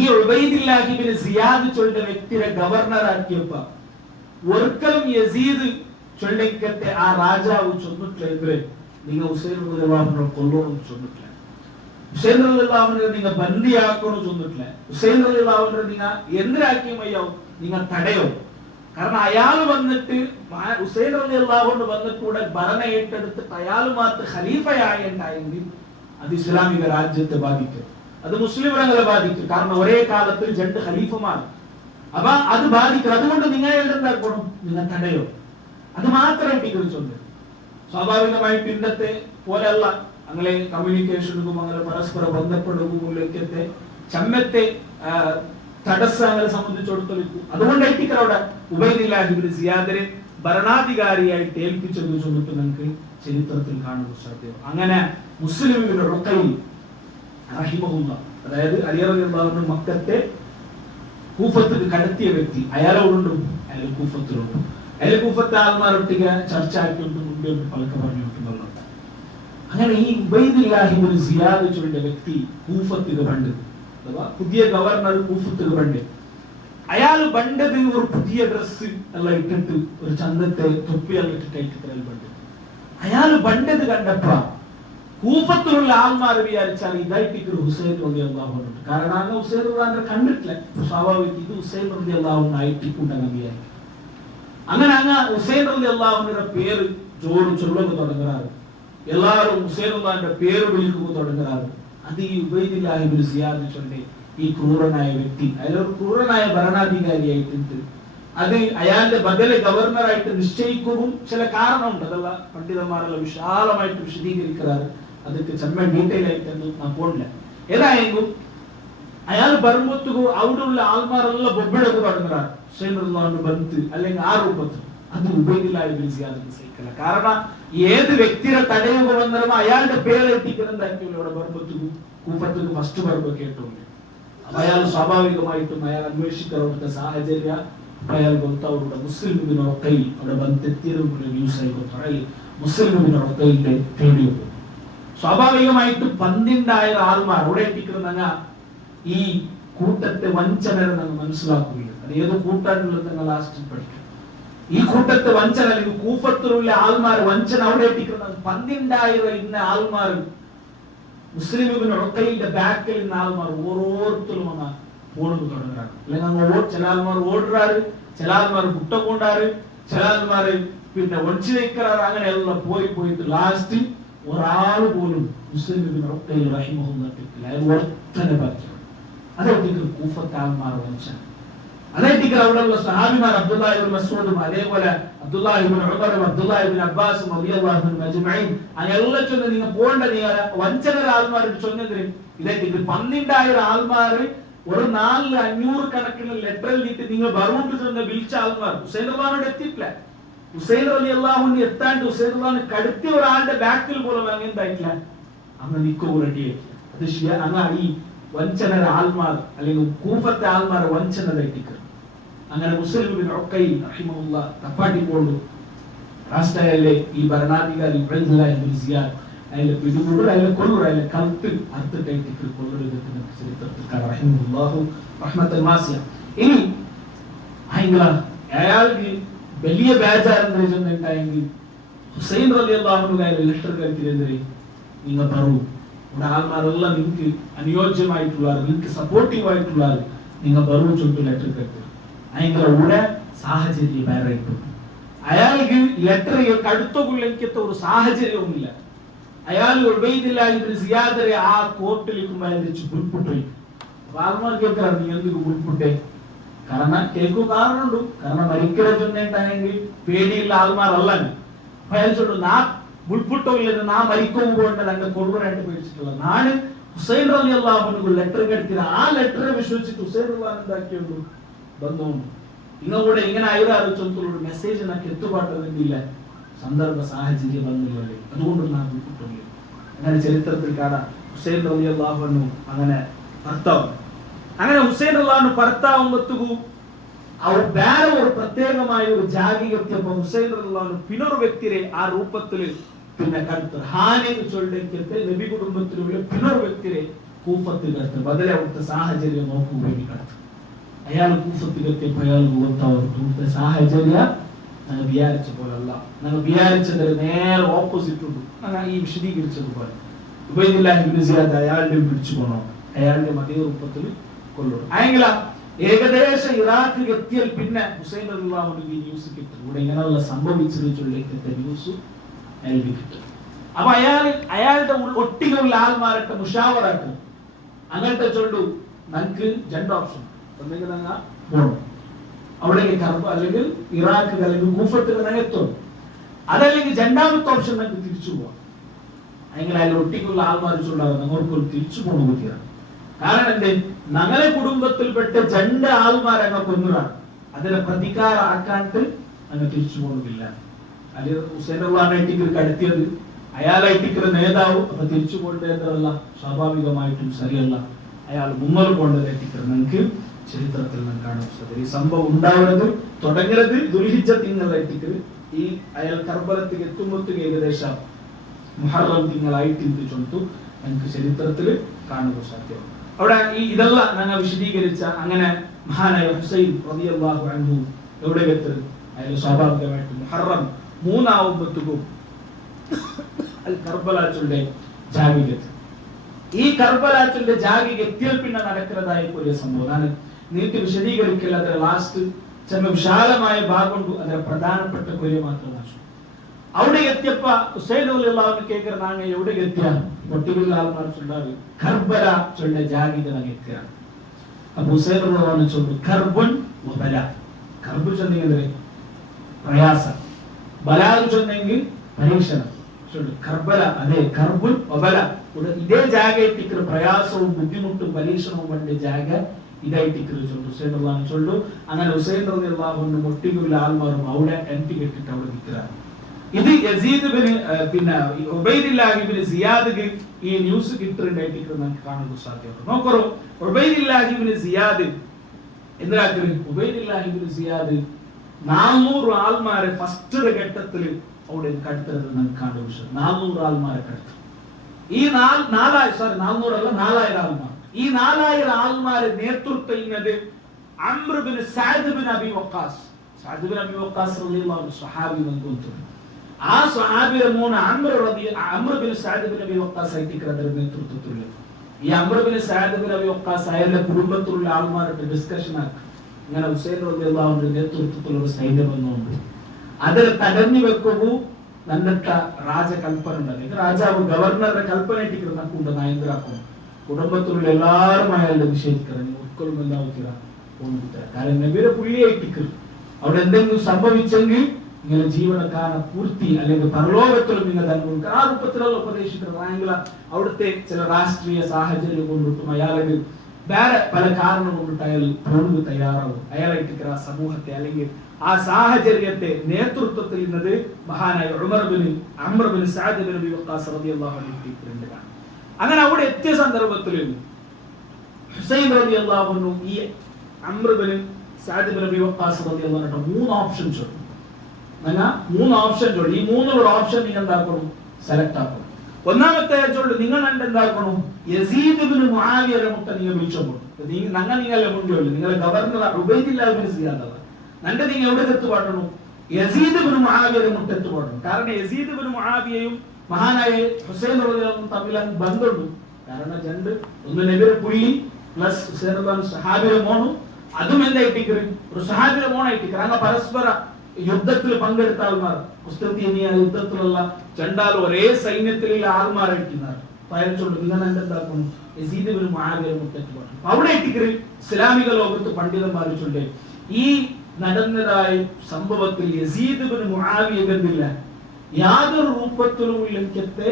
ഈ ഉബൈദുല്ലാഹ് ഇബ്നു സിയാദ് ചൊല്ലുന്ന വ്യക്തിയെ ഗവർണറാക്കിയപ്പോ ഒരിക്കലും യസീദ് ചൊല്ലിക്കത്തെ ആ രാജാവ് ചൊന്നിട്ടില്ല നിങ്ങൾ ഹുസൈൻ റളിയല്ലാഹു അൻഹു കൊല്ലണം ചൊന്നിട്ടില്ല, ഹുസൈൻ റളിയല്ലാഹു അൻഹു നിങ്ങൾ ബന്ദിയാക്കണം ചൊന്നിട്ടില്ല, ഹുസൈൻ റളിയല്ലാഹു അൻഹു നിങ്ങൾ എന്തിനാക്കിയോ നിങ്ങൾ തടയോ. കാരണം അയാൾ വന്നിട്ട് ഹുസൈൻ റളിയല്ലാഹു അൻഹു വന്നിട്ട് കൂടെ ഭരണം ഏറ്റെടുത്തിട്ട് അയാൾ മാത്രം ഖലീഫയായെങ്കിൽ അത് ഇസ്ലാമിക രാജ്യത്തെ ബാധിക്കും, അത് മുസ്ലിംകളെ ബാധിക്കും. കാരണം ഒരേ കാലത്ത് രണ്ട് ഖലീഫമാർ, അപ്പൊ അത് ബാധിക്കും. അതുകൊണ്ട് നിങ്ങൾ എന്താക്കണം, നിങ്ങൾ തടയോ. അത് മാത്രമേ ടീക്കുണ്ട്. സ്വാഭാവികമായിട്ട് ഇന്നത്തെ പോലെയല്ല അങ്ങനെ കമ്മ്യൂണിക്കേഷനും അങ്ങനെ പരസ്പര ബന്ധപ്പെടുമ്പോഴേക്കത്തെ ചമ്മത്തെ തടസ്സങ്ങളെ സംബന്ധിച്ചിടത്തോളം അതുകൊണ്ടായിട്ട് അവിടെ ഉബൈദുല്ലാഹ് ഇബ്നു സിയാദിനെ ഭരണാധികാരിയായിട്ട് ഏൽപ്പിച്ചത് ചൊല്ലിട്ട് നമുക്ക് ചരിത്രത്തിൽ കാണുന്ന സാധ്യത. അങ്ങനെ മുസ്ലിം ഇബ്നു ഉഖൈൽ റഹിമഹുല്ലാഹ്, അതായത് അലി റളിയല്ലാഹു അൻഹു മക്കത്തെ കൂഫത്തിൽ കടത്തിയ വ്യക്തി, അയാളോടുണ്ട് അയാൾ കൂഫത്തിലുണ്ട്, അയാൾ കൂഫത്തെ ആൾമാരൊട്ടിക ചർച്ച ആക്കിയിട്ട് മുമ്പേ പലക്കെ പറഞ്ഞിട്ടുള്ളത്. അങ്ങനെ ഈ ഉബൈദുല്ലാഹ് ഇബ്നു സിയാദ് ചൊല്ലിയ വ്യക്തി കൂഫത്തിൽ പണ്ട് അഥവാ പുതിയ ഗവർണർ കൂഫത്തിൽ പണ്ട് അയാൾ പണ്ടത് ഒരു പുതിയ ഡ്രസ് എല്ലാം ഇട്ടിട്ട് ഒരു ചന്തത്തെ തൊപ്പിയെല്ലാം ഇട്ടിട്ട് പണ്ട് അയാൾ പണ്ടത് കണ്ടപ്പോ കൂഫത്തിലുള്ള ആൾമാർ വിചാരിച്ചാൽ ഇതായിട്ട് ഹുസൈൻ റളിയല്ലാഹു അൻഹു. കാരണം അങ്ങ് ഹുസൈൻ റളിയല്ലാഹു കണ്ടിട്ടില്ല, സ്വാഭാവികം ഇത് ഹുസൈൻ റളിയല്ലാഹു അൻഹു ആയിട്ടിട്ടുണ്ടെന്ന് വിചാരിക്കും. അങ്ങനെ അങ്ങ് ഹുസൈൻ റളിയല്ലാഹു അൻഹുവിന്റെ പേര് ജോറ് ചൊല്ലുക തുടങ്ങാറ്, എല്ലാവരും ഹുസൈൻ റളിയല്ലാഹുവിന്റെ പേര് വിളിക്കുക തുടങ്ങാറ്. അത് ഈ ഉബൈദുല്ലാഹ് ഇബ്നു സിയാദ് ചൊല്ലി ഈ ക്രൂരനായ വ്യക്തി അയാളൊരു ക്രൂരനായ ഭരണാധികാരിയായിട്ടുണ്ട്. അത് അയാളുടെ ബദല് ഗവർണറായിട്ട് നിശ്ചയിക്കുകയും ചില കാരണമുണ്ട്, അതല്ല പണ്ഡിതന്മാരെല്ലാം വിശാലമായിട്ട് വിശദീകരിക്കാറ്. അതൊക്കെ ചെമ്മ ഡീറ്റെയിൽ ആയിട്ടൊന്നും ഞാൻ പോണില്ല. ഏതായെങ്കിലും അയാൾ ബർമത്തുകോ അവിടെയുള്ള ആൾമാരെല്ലാം ബൊബ്ബിടക്ക് തുടങ്ങാറ് ഹുസൈൻ റളിയല്ലാഹു അൻഹു ബന്ത് അല്ലെങ്കിൽ ആ രൂപത്തിൽ. അത് ഉബൈദുല്ലാഹ് ഇബ്നു സിയാദ് സഹിക്കില്ല. കാരണം ഏത് വ്യക്തിയെ തടയുക വന്നാലും അയാളുടെ പേര് എത്തിക്കുന്നുണ്ടാക്കിയല്ലോ ഇവിടെ ബർമത്തുകു കൂഫത്തുകു ഫസ്റ്റ് ബർബ് കേട്ടോണ്ട് അയാൾ സ്വാഭാവികമായിട്ടും അയാൾ അന്വേഷിക്കാറുടെ സാഹചര്യം അയാൾ അവരുടെ മുസ്ലിം ഇബ്നു ഉഖൈൽ അവിടെ ബന്ധത്തിലും ന്യൂസ് ആയിക്കോട്ടെ മുസ്ലിം ഇബ്നു ഉഖൈലിന്റെ പേടിയോ സ്വാഭാവികമായിട്ടും 12,000 ആൾമാർ അവിടെ എത്തിക്കുന്ന ഈ കൂട്ടത്തെ വഞ്ചന മനസ്സിലാക്കുകയില്ല. അത് ഏത് കൂട്ടാനുള്ളത് ലാസ്റ്റ് പഠിക്കും. ഈ കൂട്ടത്തെ വഞ്ചന അല്ലെങ്കിൽ കൂഫത്തിലുള്ള ആൾമാർ വഞ്ചന അവിടെ എത്തിക്കുന്നത് 12,000 ഇന്ന ആൾമാർ മുസ്ലിം ഇബ്നു ഉഖൈലിന്റെ ബാക്കിൽ ഇന്ന ആൾമാർ ഓരോരുത്തരും വന്ന പോണത് തുടങ്ങാറ്. അല്ലെങ്കിൽ ചില ആൾമാർ ഓടുறாரு, ചില ആൾമാർ മുട്ട കൊണ്ടാറ്, ചില ആൾമാർ പിന്നെ ഒളിച്ചു വെക്കാറ്. അങ്ങനെയെല്ലാം പോയിട്ട് ലാസ്റ്റ് ഒരാൾ പോലും മുസ്ലിം ഇബ്നു ഉഖൈൽ റഹിമഹുല്ലാഹ് ഒറ്റനെ പറ്റും. അതെത്തിക്ക് കൂഫത്തെ ആൾമാർ വഞ്ചന. അതെത്തിക്ക് അവിടെയുള്ള സഹാബിമാർ അബ്ദുല്ലാഹി ഇബ്നു മസ്ഊദും അതേപോലെ അബ്ദുല്ലാഹി ഇബ്നു ഉമറും അബ്ദുല്ലാഹി ഇബ്നു അബ്ബാസും റളിയല്ലാഹു അൻഹും അജ്മഈൻ അങ്ങനെയുള്ള ചൊല്ല് നിങ്ങൾ പോകേണ്ട നിങ്ങൾ വഞ്ചന ആൾമാരുടെ ചൊല്ലുന്നതിന് ഇതെത്തിക്ക് 12,000 ആൾമാർ ഒരു 400 കണക്കിന് ലെറ്റർ എഴുതിയിട്ട് നിങ്ങൾ ബർമത്ത് ചെന്ന് വിളിച്ച ആൾമാർ ഹുസൈൻ റളിയല്ലാഹുവിനോട് എത്തിയിട്ടില്ല. ഹുസൈൻ റളിയല്ലാഹുവിന് എത്താണ്ട് ഹുസൈൻ റളിയല്ലാഹുവിനെ കടത്തിയ ഒരാളുടെ ബാക്കിൽ പോലും അങ്ങനെ എന്തായിട്ടില്ല, അന്ന് നിൽക്കുക റെഡിയായിട്ടില്ല. അത് അങ്ങ് ഈ വഞ്ചന ആൾമാർ അല്ലെങ്കിൽ കൂഫത്തെ ആൾമാർ വഞ്ചന തെറ്റിക്കുക. അങ്ങനെ മുസ്ലിം ഇബ്നു ഉഖൈൽ റഹിമഹുല്ലാഹ് തപ്പാട്ടിപ്പോണ്ട് രാഷ്ട്രയിലെ ഈ ഭരണാധികാരി ഉബൈദുല്ലാഹ് ഇബ്നു സിയാദ് അയാളെ പിടികൂടുക, അയാളെ കൊല്ലുക, അയാളെ കൽത്ത് അർത്ഥമായിട്ട് കൊല്ലുന്ന ചരിത്രത്തിൽ കാണാം റഹിമഹുല്ലാഹു റഹ്മത്തുൽ വാസിയ. ഇനി അയാൾക്ക് വലിയ ബേജാറുണ്ടായെങ്കിൽ ഹുസൈൻ റളിയല്ലാഹു അൻഹു ലെറ്റർ കരുത്തിരെന്തേ നിങ്ങൾ പറയൂ ഇവിടെ ആൾമാരെല്ലാം നിങ്ങൾക്ക് അനുയോജ്യമായിട്ടുള്ള നിങ്ങൾക്ക് സപ്പോർട്ടീവ് ആയിട്ടുള്ള നിങ്ങൾ പറയൂ ചൊല്ലു ലെറ്റർ കരുത്തി അയങ്കര ഇവിടെ സാഹചര്യം വേറെയിട്ടു. അയാൾക്ക് ലെറ്റർ കടുത്തുകൊള്ളിക്കത്തെ ഒരു സാഹചര്യവുമില്ല. അയാൾ ഉബൈദുല്ലാഹ് ഇബ്നു സിയാദിനെ ആ കോർട്ടിലേക്കും വെച്ച് ബുൾപുട്ടോയി. ആൾമാർ കേൾക്കാറ് നീ എന്തിനു ബുൾപുട്ടേ? കാരണം കേൾക്കും കാരണമുണ്ട്. കാരണം മരിക്കല ചൊന്നിട്ടായെങ്കിൽ പേടിയുള്ള ആൾമാരല്ല. അയാൾ ചൊല്ലു നാ ബുൾപുട്ടോ ഇല്ലത് നാ മരിക്കും പോകേണ്ടത് എന്റെ കൊള്ളുറായിട്ട് പേടിച്ചിട്ടുള്ള നാണ് ഹുസൈൻ റളിയല്ലാഹു അൻഹു ലെറ്റർ കെടുത്തിയത്. ആ ലെറ്ററെ വിശ്വസിച്ചിട്ട് ഹുസൈൻ റളിയല്ലാഹു എന്താക്കിയുള്ളൂ ബന്ധമുണ്ട്. ഇങ്ങോട്ട് ഇങ്ങനെ ആയിരം ചൊല്ലുള്ളൂ മെസ്സേജ് എനിക്ക് എത്തുപാട്ടതില്ല സന്ദർഭ സാഹചര്യം വന്നുള്ളൂ, അതുകൊണ്ടുള്ള കിട്ടുള്ളൂ. അങ്ങനെ ചരിത്രത്തിൽ കാണാം ഹുസൈൻ റളിയല്ലാഹു അൻഹു അങ്ങനെ ഭർത്താവ്, അങ്ങനെ ഹുസൈൻ റളിയല്ലാഹു അൻഹു ഭർത്താവുമ്പത്തുകു അവർ ಬೇರೆ ഒരു പ്രത്യേകമായ ഒരു ജാഗികത്യം ഹുസൈൻ റളിയല്ലാഹു അൻഹു പിന്നൊരു വ്യക്തിയെ ആ രൂപത്തിൽ പിന്നെ കണ്ടു. ഹാനെന്ന് ചൊല്ലിക്കത്തെ നബി കുടുംബത്തിലുള്ള പിന്നൊരു വ്യക്തിയെ കൂഫത്തിൽ കണ്ടു. ബദലെ അവിടുത്തെ സാഹചര്യം നോക്കുക വേണ്ടി കണ്ടു. അയാൾ കൂഫത്തിലെത്തിയപ്പോൾ അയാൾ അവിടുത്തെ സാഹചര്യം ഞങ്ങൾ വിചാരിച്ച പോലല്ല. ഞങ്ങൾ വിചാരിച്ചതിന് നേരെ ഓപ്പോസിറ്റ് ഉണ്ട്. ഞങ്ങൾ ഈ വിശദീകരിച്ചതുപോലെ ഉബൈദുല്ലാഹി ഇബ്നു സിയാദ് അയാളുടെ പിടിച്ചു പോകണം, അയാളുടെ അതേ രൂപത്തിൽ കൊല്ലണം. അയെങ്കില ഏകദേശം ഇറാഖ് എത്തിയാൽ പിന്നെ ഹുസൈൻ റളിയല്ലാഹു അൻഹു ഈ ന്യൂസ് കിട്ടും. ഇവിടെ ഇങ്ങനെയുള്ള സംഭവിച്ചത് ചൊല്ലിക്കത്തെ ന്യൂസ് അയാൾക്ക് കിട്ടും. അപ്പൊ അയാളുടെ ഒട്ടിലുള്ള ആൾമാരൊക്കെ മുഷാവറാക്കും. അങ്ങനത്തെ ചൊല്ലു നമുക്ക് രണ്ട് ഓപ്ഷൻ, ഒന്നെങ്കിൽ ഞങ്ങൾ പോകണം അവിടേക്ക് കർബ അല്ലെങ്കിൽ ഇറാഖ് അല്ലെങ്കിൽ കൂഫത്തിൽ എത്തും, അതല്ലെങ്കിൽ രണ്ടാമത്തെ ഓപ്ഷൻ നമുക്ക് തിരിച്ചു പോവാം. അങ്ങനെ അതിൽ ഒട്ടിക്കുള്ള ആൾമാർ ചൊല്ലാതെ ഞങ്ങൾക്ക് തിരിച്ചു പോകണ പറ്റിയാണ്. കാരണം എന്തേ, ഞങ്ങളെ കുടുംബത്തിൽപ്പെട്ട രണ്ട് ആൾമാരങ്ങ കൊന്നതാണ്, അതിനെ പ്രതികാരം ആക്കാണ്ട് അങ്ങ് തിരിച്ചു പോകുന്നില്ല. അല്ലെ ഹുസൈൻ റളിയല്ലാഹു കടത്തിയത് അയാളായിട്ടിക്കുന്ന നേതാവ്, അപ്പൊ തിരിച്ചു പോകേണ്ടതല്ല, സ്വാഭാവികമായിട്ടും ശരിയല്ല. അയാൾ മുന്നോട്ട് പോകേണ്ടതായിട്ടിക്കുന്ന നമുക്ക് ചരിത്രത്തിൽ നാം കാണാൻ സാധിക്കും. ഈ സംഭവം ഉണ്ടാവുന്നത് തുടങ്ങുന്നത് ദുൽഹിജ്ജ തിങ്കളായിട്ട് ഈ അയാൾ കർബലത്തിൽ എത്തുമ്പോഴത്തേക്ക് ഏകദേശം മുഹറം തിങ്കളായിട്ട് ചൊല്ലിട്ടു നമുക്ക് ചരിത്രത്തിൽ കാണുക സാധ്യമാണ്. അവിടെ ഈ ഇതെല്ലാം ഞങ്ങൾ വിശദീകരിച്ച അങ്ങനെ മഹാനായ ഹുസൈൻ റളിയല്ലാഹു അൻഹു എവിടെ എത്തുന്നത്, അയാൾ സ്വാഭാവികമായിട്ട് മുഹറം 3 അൽ കർബലാച്ചുടെ ജാഗികത്ത്. ഈ കർബലാച്ചുടെ ജാഗിക എത്തിയാൽ പിന്നെ നടക്കുന്നതായ ഒരു സംഭവം ഞാൻ നീട്ടി വിശദീകരിക്കില്ല. അതിന്റെ ലാസ്റ്റ് ചില വിശാലമായ ഭാഗമുണ്ട്, അതിന്റെ പ്രധാനപ്പെട്ട കാര്യം മാത്രമാണ്. അവിടെ എത്തിയപ്പോ ഹുസൈൻ റളിയല്ലാഹു അൻഹു കേൾക്കുന്ന നാങ്ങ എവിടെ എത്തിയ ഒട്ടിലുള്ള ആൾമാർ ചൊല്ലാറ് കർബല ചൊല്ല ജാഗിക നാങ്ങ എത്തിയ. അപ്പൊ ഹുസൈൻ റളിയല്ലാഹു അൻഹു ചൊല്ലു കർബുൻ വബല. കർബ് ചൊന്നെങ്കിൽ പ്രയാസം, ബലാൽ ചൊന്നെങ്കിൽ പരീക്ഷണം. കർബല അതെ കർബുൻ വബല. ഇതേ ജാഗ പ്രയാസവും ബുദ്ധിമുട്ടും പരീക്ഷണവും വേണ്ട ജാഗ ഇതായിട്ട് ഹുസൈൻ റളിയല്ലാഹു അൻഹു ചൊല്ലു. അങ്ങനെ ഹുസൈൻ റളിയല്ലാഹു അൻഹു ഒട്ടിലുള്ള ആൾമാരും അവിടെ എൻറ്റി കെട്ടിട്ട് അവിടെ നിൽക്കുകയാണ്. ഇത് യസീദ് പിന്നെ ഉബൈദില്ലാഹി ഇബ്നു സിയാദ് ഈ ന്യൂസ് കിട്ടുന്നുണ്ടായിട്ട് നമുക്ക് കാണാൻ സാധ്യത. നോക്കറോ ഉബൈദില്ലാഹി ഇബ്നു സിയാദ് എന്താക്കല്, ഉബൈദില്ലാഹി ഇബ്നു സിയാദ് 400 ആൾമാരെ ഫസ്റ്റ് ഘട്ടത്തിൽ അവിടെ കടുത്തത് നമുക്ക് കാണുന്ന വിഷയം. 400 ആൾമാരെ കടുത്തു. ഈ 400 ആൾമാർ, ഈ 4000 ആൾമാരെ നേതൃത്വം ചെയ്യുന്നത് Amr ibn Saad ibn Abi Waqqas. Saad ibn Abi Waqqas റളിയല്ലാഹു അൻഹു സ്വഹാബി മൻകൂത്ത്. ആ സ്വഹാബിയുടെ മോൻ Amr ibn Saad ibn Abi Waqqas ആയിട്ടിക്കറ നേതൃത്വത്തിൽ. ഈ Amr ibn Saad ibn Abi Waqqas അയാളുടെ കുടുംബത്തിലുള്ള ആൾമാരുടെ ഡിസ്കഷൻ ആക്കി ഇങ്ങനെ ഹുസൈൻ റളിയല്ലാഹു അൻഹു നേതൃത്വത്തിലുള്ള ഒരു സൈന്യം വന്നുകൊണ്ട് അതിൽ തടഞ്ഞു വെക്കൂ നന്നിട്ട രാജകൽപ്പന ഉണ്ട്. രാജാവ് ഗവർണറുടെ കൽപ്പന ഇട്ടിട്ട് നക്കൊണ്ട് നയന്തരാക്കും കുടുംബത്തിലുള്ള എല്ലാവരും അയാളുടെ നിഷേധിക്കണം. ഒരിക്കലും എല്ലാവരും കാരണം നബിയുടെ പുള്ളിയായിട്ടിക്കർ അവിടെ എന്തെങ്കിലും സംഭവിച്ചെങ്കിൽ നിങ്ങളുടെ ജീവനക്കാരനെ പൂർത്തി അല്ലെങ്കിൽ പരലോകത്തിലും നിങ്ങൾ തന്നെ ആ രൂപത്തിലുള്ള ഉപദേശിക്കുന്നത്. അവിടുത്തെ ചില രാഷ്ട്രീയ സാഹചര്യം കൊണ്ടിട്ടും അയാളുടെ വേറെ പല കാരണം കൊണ്ടിട്ട് അയാൾ പോകാൻ തയ്യാറാവും. അയാളായിട്ട് ആ സമൂഹത്തെ അല്ലെങ്കിൽ ആ സാഹചര്യത്തെ നേതൃത്വത്തിൽ നിന്നത് മഹാനായ Amr ibn Saad ibn Abi Waqqas റളിയല്ലാഹു അൻഹു. അങ്ങനെ അവിടെ എത്തിയ സന്ദർഭത്തിൽ ഹുസൈൻ റളിയല്ലാഹു അൻഹു ഈ Amr ibn Saad ibn Abi Waqqas റളിയല്ലാഹു അൻഹു 3 ഓപ്ഷൻ ചോദിച്ചു. മൂന്ന് ഓപ്ഷൻ ചോദിച്ചു. ഈ 3 ഓപ്ഷൻ നിങ്ങൾ എന്താക്കണം, സെലക്ട് ആക്കണം. ഒന്നാമത്തെ ചോദിച്ചു നിങ്ങൾ എന്താക്കണം, യസീദ് ഇബ്നു മുആവിയയെ മുട്ട നിങ്ങൾ വിളിച്ചപ്പോൾ നിങ്ങളെ മുണ്ടിയുള്ളൂ, നിങ്ങളെ ഗവർണർ ഉബൈദില്ലാഹി ഇബ്നു സിയാദ് നന്റെ നിങ്ങൾ എവിടെ എത്തുപാടണം, യസീദ് ഇബ്നു മുആവിയയെ മുട്ട എത്തുപാടണം. കാരണം യസീദ് ഇബ്നു മുആവിയയും മഹാനായ ഹുസൈൻ റളിയല്ലാഹു അൻഹു തമ്മിൽ ബന്ധമുണ്ട്. കാരണം രണ്ട് ഒന്ന് നബിയുടെ പുള്ളി പ്ലസ് ഹുസൈൻ റളിയല്ലാഹു അൻഹു സഹാബിയുടെ മോനും അതും എന്തായിട്ടിക്കറ് ഒരു സഹാബിയുടെ മോണായിട്ടിക്കറ്. അങ്ങനെ പരസ്പര യുദ്ധത്തിൽ പങ്കെടുത്ത ആൾമാർ കുസ്തന്തീനിയ യുദ്ധത്തിലുള്ള രണ്ടാലും ഒരേ സൈന്യത്തിലുള്ള ആൾമാരായിട്ടിരുന്നാർ. പയച്ചോണ്ട് നിങ്ങൾ എന്താക്കുന്നു, യസീദ് ഇബ്നു മുആവിയയെ മുട്ട എത്തുപാടണം. അവിടെ എത്തിക്കറ് ഇസ്ലാമിക ലോകത്ത് പണ്ഡിതന്മാർ ചൊല്ലേ ഈ നടന്നതായ സംഭവത്തിൽ യസീദ് ഇബ്നു മുആവിയ എന്തില്ല യാതൊരു രൂപത്തിലും ലക്ഷ്യത്തെ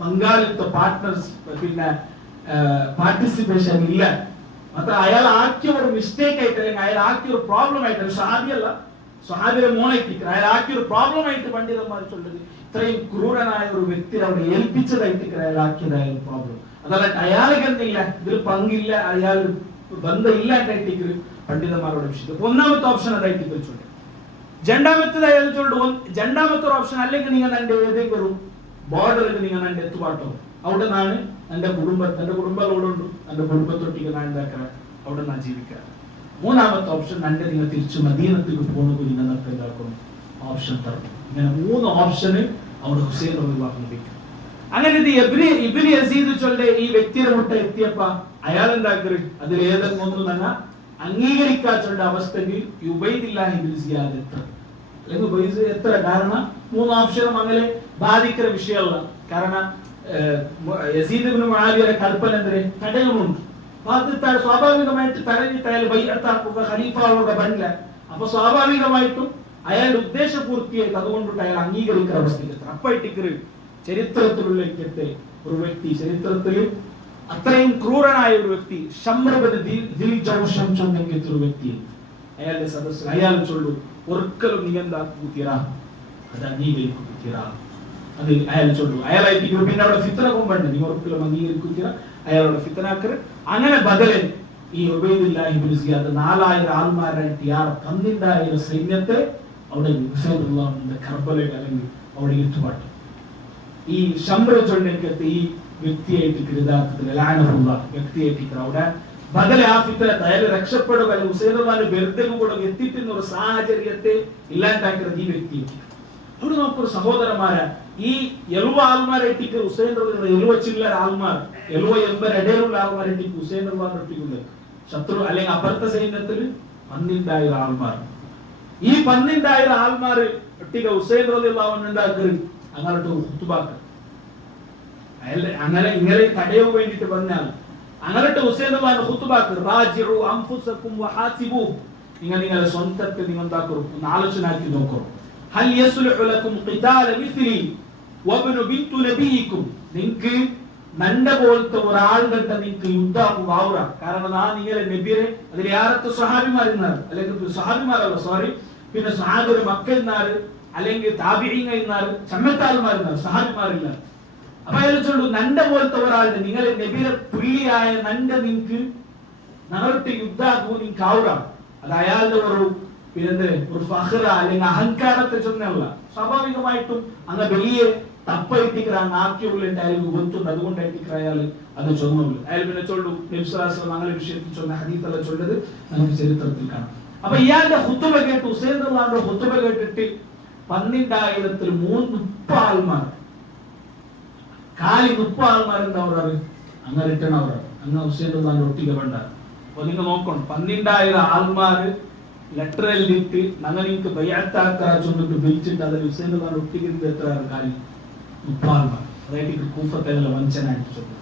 പങ്കാളിത്ത പാർട്ട്നേഴ്സ് പിന്നെ പാർട്ടിസിപ്പേഷൻ ഇല്ല. മാത്രം അയാൾ ആക്കിയ ഒരു മിസ്റ്റേക്ക് ആയിട്ട് അല്ലെങ്കിൽ അയാൾ ആക്കിയ ഒരു പ്രോബ്ലം ആയിട്ട് സഹാബിയല്ല സ്വഹാബിയുടെ മോളെ എത്തിക്കുക, അയാൾ ആക്കിയ ഒരു പ്രോബ്ലം ആയിട്ട് പണ്ഡിതന്മാർ ചൊല്ലുന്നത് ഇത്രയും ക്രൂരനായ ഒരു വ്യക്തി അവിടെ ഏൽപ്പിച്ചതായിട്ട് അയാൾ ആക്കിയതായ ഒരു പ്രോബ്ലം. അതല്ല അയാളെ എന്തില്ല, ഇതിൽ പങ്കില്ല, അയാൾ ബന്ധമില്ലാണ്ടായിട്ട് പണ്ഡിതന്മാരുടെ വിഷയം. ഒന്നാമത്തെ ഓപ്ഷൻ അതായിട്ട് ചൊല്ലുന്നത്. രണ്ടാമത്തെ അയാൾ ചൊല്ലു, രണ്ടാമത്തെ ഓപ്ഷൻ അല്ലെങ്കിൽ നിങ്ങൾ എൻ്റെ ഏതെങ്കിലും ബോർഡറിൽ നിങ്ങൾ എൻ്റെ എത്തുപാട്ടോ അവിടെ നിന്നാണ് എൻ്റെ കുടുംബത്തോടുണ്ട്, എൻ്റെ കുടുംബത്തൊട്ടിക്ക് ഞാൻ ഉണ്ടാക്കുക, അവിടെ ഞാൻ ജീവിക്കുക. മൂന്നാമത്തെ ഓപ്ഷൻ എൻ്റെ നിങ്ങൾ തിരിച്ച് മദീനത്തേക്ക് പോകുന്നത് നിങ്ങൾ എന്താക്കണം ഓപ്ഷൻ തരണം. ഇങ്ങനെ 3 ഓപ്ഷന് അവിടെ ഹുസൈൻ റളിയല്ലാഹു അൻഹു. അങ്ങനെ ഇബ്നു യസീദ് ചൊല്ലെ ഈ വ്യക്തിയുടെ മുട്ട എത്തിയപ്പ അയാൾ എന്താക്കരുത്, അതിൽ ഏതെങ്കിലും ഒന്ന് തന്നെ അംഗീകരിക്കാച്ചുള്ള അവസ്ഥയിൽ ഉബൈദില്ലാഹി ഇബ്നു സിയാദ് അല്ലെങ്കിൽ ഉബൈദ് എത്ര. കാരണം 3 ഓപ്ഷനും അങ്ങനെ ബാധിക്കുന്ന വിഷയമല്ല. കാരണം യസീദ് ഇബ്നു മുആവിയയുടെ കൽപ്പന എന്തിന് തടയുന്നുണ്ട്. അത് സ്വാഭാവികമായിട്ട് തടഞ്ഞിട്ട് അയാൾ ബൈഅത്താക്കുക, ഖലീഫ ആവുക പറ്റില്ല. അപ്പൊ സ്വാഭാവികമായിട്ടും അയാളുടെ ഉദ്ദേശപൂർത്തിയായിട്ട് അതുകൊണ്ടിട്ട് അയാൾ അംഗീകരിക്കുന്ന അവസ്ഥയിൽ അപ്പായിട്ട് ചരിത്രത്തിലുള്ള ഒരു വ്യക്തി, ചരിത്രത്തിൽ അത്രയും ക്രൂരനായ ഒരു വ്യക്തി, ഒരു വ്യക്തി അയാളുടെ സദസ്സിൽ അയാൾ ചൊല്ലു ഒരിക്കലും നീ എന്താ അത് അംഗീകരിക്കുക. അത് അയാൾ ചൊല്ലു, അയാളായിട്ട് പിന്നെ അവിടെ ഫിത്തന കൊമ്പണ്ട്, നീ ഒരിക്കലും അംഗീകരിക്കുക, അയാളുടെ ഫിത്തനാക്കര്. അങ്ങനെ ബദലൻ ഈ ഉബൈദുല്ലാഹി ഇബ്നു സിയാദ് 4000 ആൾമാരായിട്ട് 12,000 സൈന്യത്തെ അവിടെ ഹുസൈൻ റളിയല്ലാഹു അൻഹുവിന്റെ കർബലയിൽ അല്ലെങ്കിൽ അവിടെ ഇരുത്തുപാട്ടു. ഈ ശംബ്രജൊണ്ടെനിക്കത്തെ ഈ വ്യക്തിയായിട്ട് യഥാർത്ഥത്തിൽ വ്യക്തിയായിട്ട് അവിടെ ബദല ആ ഫിത്തനത്തെ അയാൾ രക്ഷപ്പെടുക, ഹുസൈൻ റളിയല്ലാഹു അൻഹു വെറുതെ കൂടെ എത്തിയിട്ടുന്ന ഒരു സാഹചര്യത്തെ ഇല്ലാണ്ടാക്കുന്നത് ഈ വ്യക്തി. അവിടെ നോക്കൊരു സഹോദരന്മാരെ, ഈ 70 ആൾമാരെട്ടിക്ക് ഹുസൈൻ റളിയല്ലാഹു 70 ചില്ലറ ആൾമാർ 70-80 ഇടയിലുള്ള ആൾമാരെട്ടിക്ക് ഹുസൈൻ റളിയല്ലാഹു അൻഹു ഒട്ടിക്കുന്നത് ശത്രു അല്ലെങ്കിൽ അപ്പുറത്തെ സൈന്യത്തിൽ 12,000 ആൾമാർ. ഈ 12,000 ആൾമാർ ഒട്ടിക ഹുസൈൻ റളിയല്ലാഹു അൻഹു ഉണ്ടാക്കരുത് അങ്ങോട്ട് ഹുത്തുബാക്ക് അങ്ങനെ ഇങ്ങനെ തടയാൻ വേണ്ടിട്ട് പറഞ്ഞാൽ അങ്ങോട്ട് ഹുസൈൻ റളിയല്ലാഹു അൻഹു ഹുത്തുബാക്ക് റാജിഉ അൻഫുസകും വഹാസിബു. നിങ്ങളുടെ സ്വന്തത്തെ നിങ്ങൾ എന്താക്കൂ, ഒന്ന് ആലോചനാക്കി നോക്കൂ. ഹൽ യസ്ലുഹു ലക്കും ഖിതാല മിസ്ലി വബ്നു ബിൻതു നബിയിക്കും. നിങ്ങൾക്ക് നന്റെ പോലത്തെ ഒരാളുടെ നിങ്ങൾക്ക് യുദ്ധാവുക. കാരണം ആ നിങ്ങളെ നബിയെ അതിൽ യാരത്തെ സ്വഹാബിമാരുന്നാണ്, അല്ലെങ്കിൽ സ്വഹാബിമാരല്ല സോറി, പിന്നെ സ്വഹാബിയുടെ മക്കൾ എന്നാറ്, അല്ലെങ്കിൽ താബിഈങ്ങ എന്നാറ്, ചമ്മത്താൽമാരുന്നാറ്, സ്വഹാബിമാരില്ല. അപ്പൊ അയാൾ ചൊല്ലു നന്റെ പോലത്തെ ഒരാളുടെ നിങ്ങളെ നബിയുടെ പുള്ളിയായ നന്റെ നിങ്ങൾക്ക് ഞങ്ങളുടെ യുദ്ധാക്കൂ നിങ്ങൾക്ക് ആവുക. അത് അയാളുടെ പിന്നെ ഒരു ഫഖ്റ അല്ലെങ്കിൽ അഹങ്കാരത്തെ ചൊന്നല്ല. സ്വാഭാവികമായിട്ടും അങ്ങ് വലിയ തപ്പയിട്ടിക്கிறாங்க ആക്കിയുള്ളിട്ട് അയാൾക്ക് ಗೊತ್ತುണ്ട്, അതുകൊണ്ടായിട്ട് അയാൾ അത് ചൊന്നുള്ളൂ. അയാൾ പിന്നെ ചൊല്ലു നബി സ്വല്ലല്ലാഹു അലൈഹി വസല്ലം അങ്ങനെ വിഷയത്തിൽ ചൊന്ന ഹദീസല്ല ചൊല്ലത് നമുക്ക് ചരിത്രത്തിൽ കാണാം. അപ്പൊ ഇയാളുടെ ഖുതുബ കേട്ട് ഹുസൈൻ റളിയല്ലാഹു അൻഹു ഖുതുബ കേട്ടിട്ട് 12,000 30 ആൾമാർ കാലി 30 ആൾമാർ എന്താ പറയാറ് അങ്ങ് റിട്ടേൺ അവർ അങ്ങ് ഹുസൈൻ റളിയല്ലാഹു അൻഹു ഒട്ടിക വേണ്ട. അപ്പൊ നിങ്ങൾ നോക്കണം 12,000 ആൾമാർ ലെറ്റർ എഴുതിയിട്ട് ഞങ്ങൾ നിങ്ങൾക്ക് ബൈഅത്താക്കാ ചൊന്നിട്ട് വിളിച്ചിട്ട് അതിൽ ഹുസൈൻ റളിയല്ലാഹു അൻഹു ഒട്ടിക്കുന്നത് എത്ര കാലി 30 ആൾമാർ. അതായത് കൂഫത്തിലുള്ള വഞ്ചനായിട്ട് ചൊല്ലും.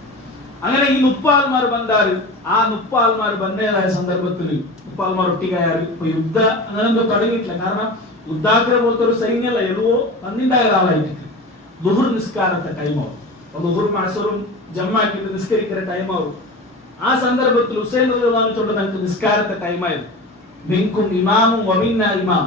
അങ്ങനെ ഈ 30 ആൾമാർ ബന്ധാറ് ആ 30 ആൾമാർ ബന്ധേതായ സന്ദർഭത്തിൽ 30 ആൾമാർ ഒട്ടികയാറ്. ഇപ്പൊ യുദ്ധ അങ്ങനെ എന്തോ തുടങ്ങിയിട്ടില്ല. കാരണം യുദ്ധാഗ്ര പോലത്തെ ഒരു സൈന്യമല്ല, 12,000 ആളായിട്ട് ദുഹുർ നിസ്കാരത്തെ ടൈമാവും. ദുഹുർ മഅ്സറും ജമ്മാക്കിട്ട് നിസ്കരിക്കുന്ന ടൈമാവും. ആ സന്ദർഭത്തിൽ ഹുസൈൻ റളിയല്ലാഹു അൻഹു ചൊല്ലുന്ന നമുക്ക് നിസ്കാരത്തെ ടൈമായിരുന്നു. മിൻകും ഇമാമും വമിന്നാ ഇമാം.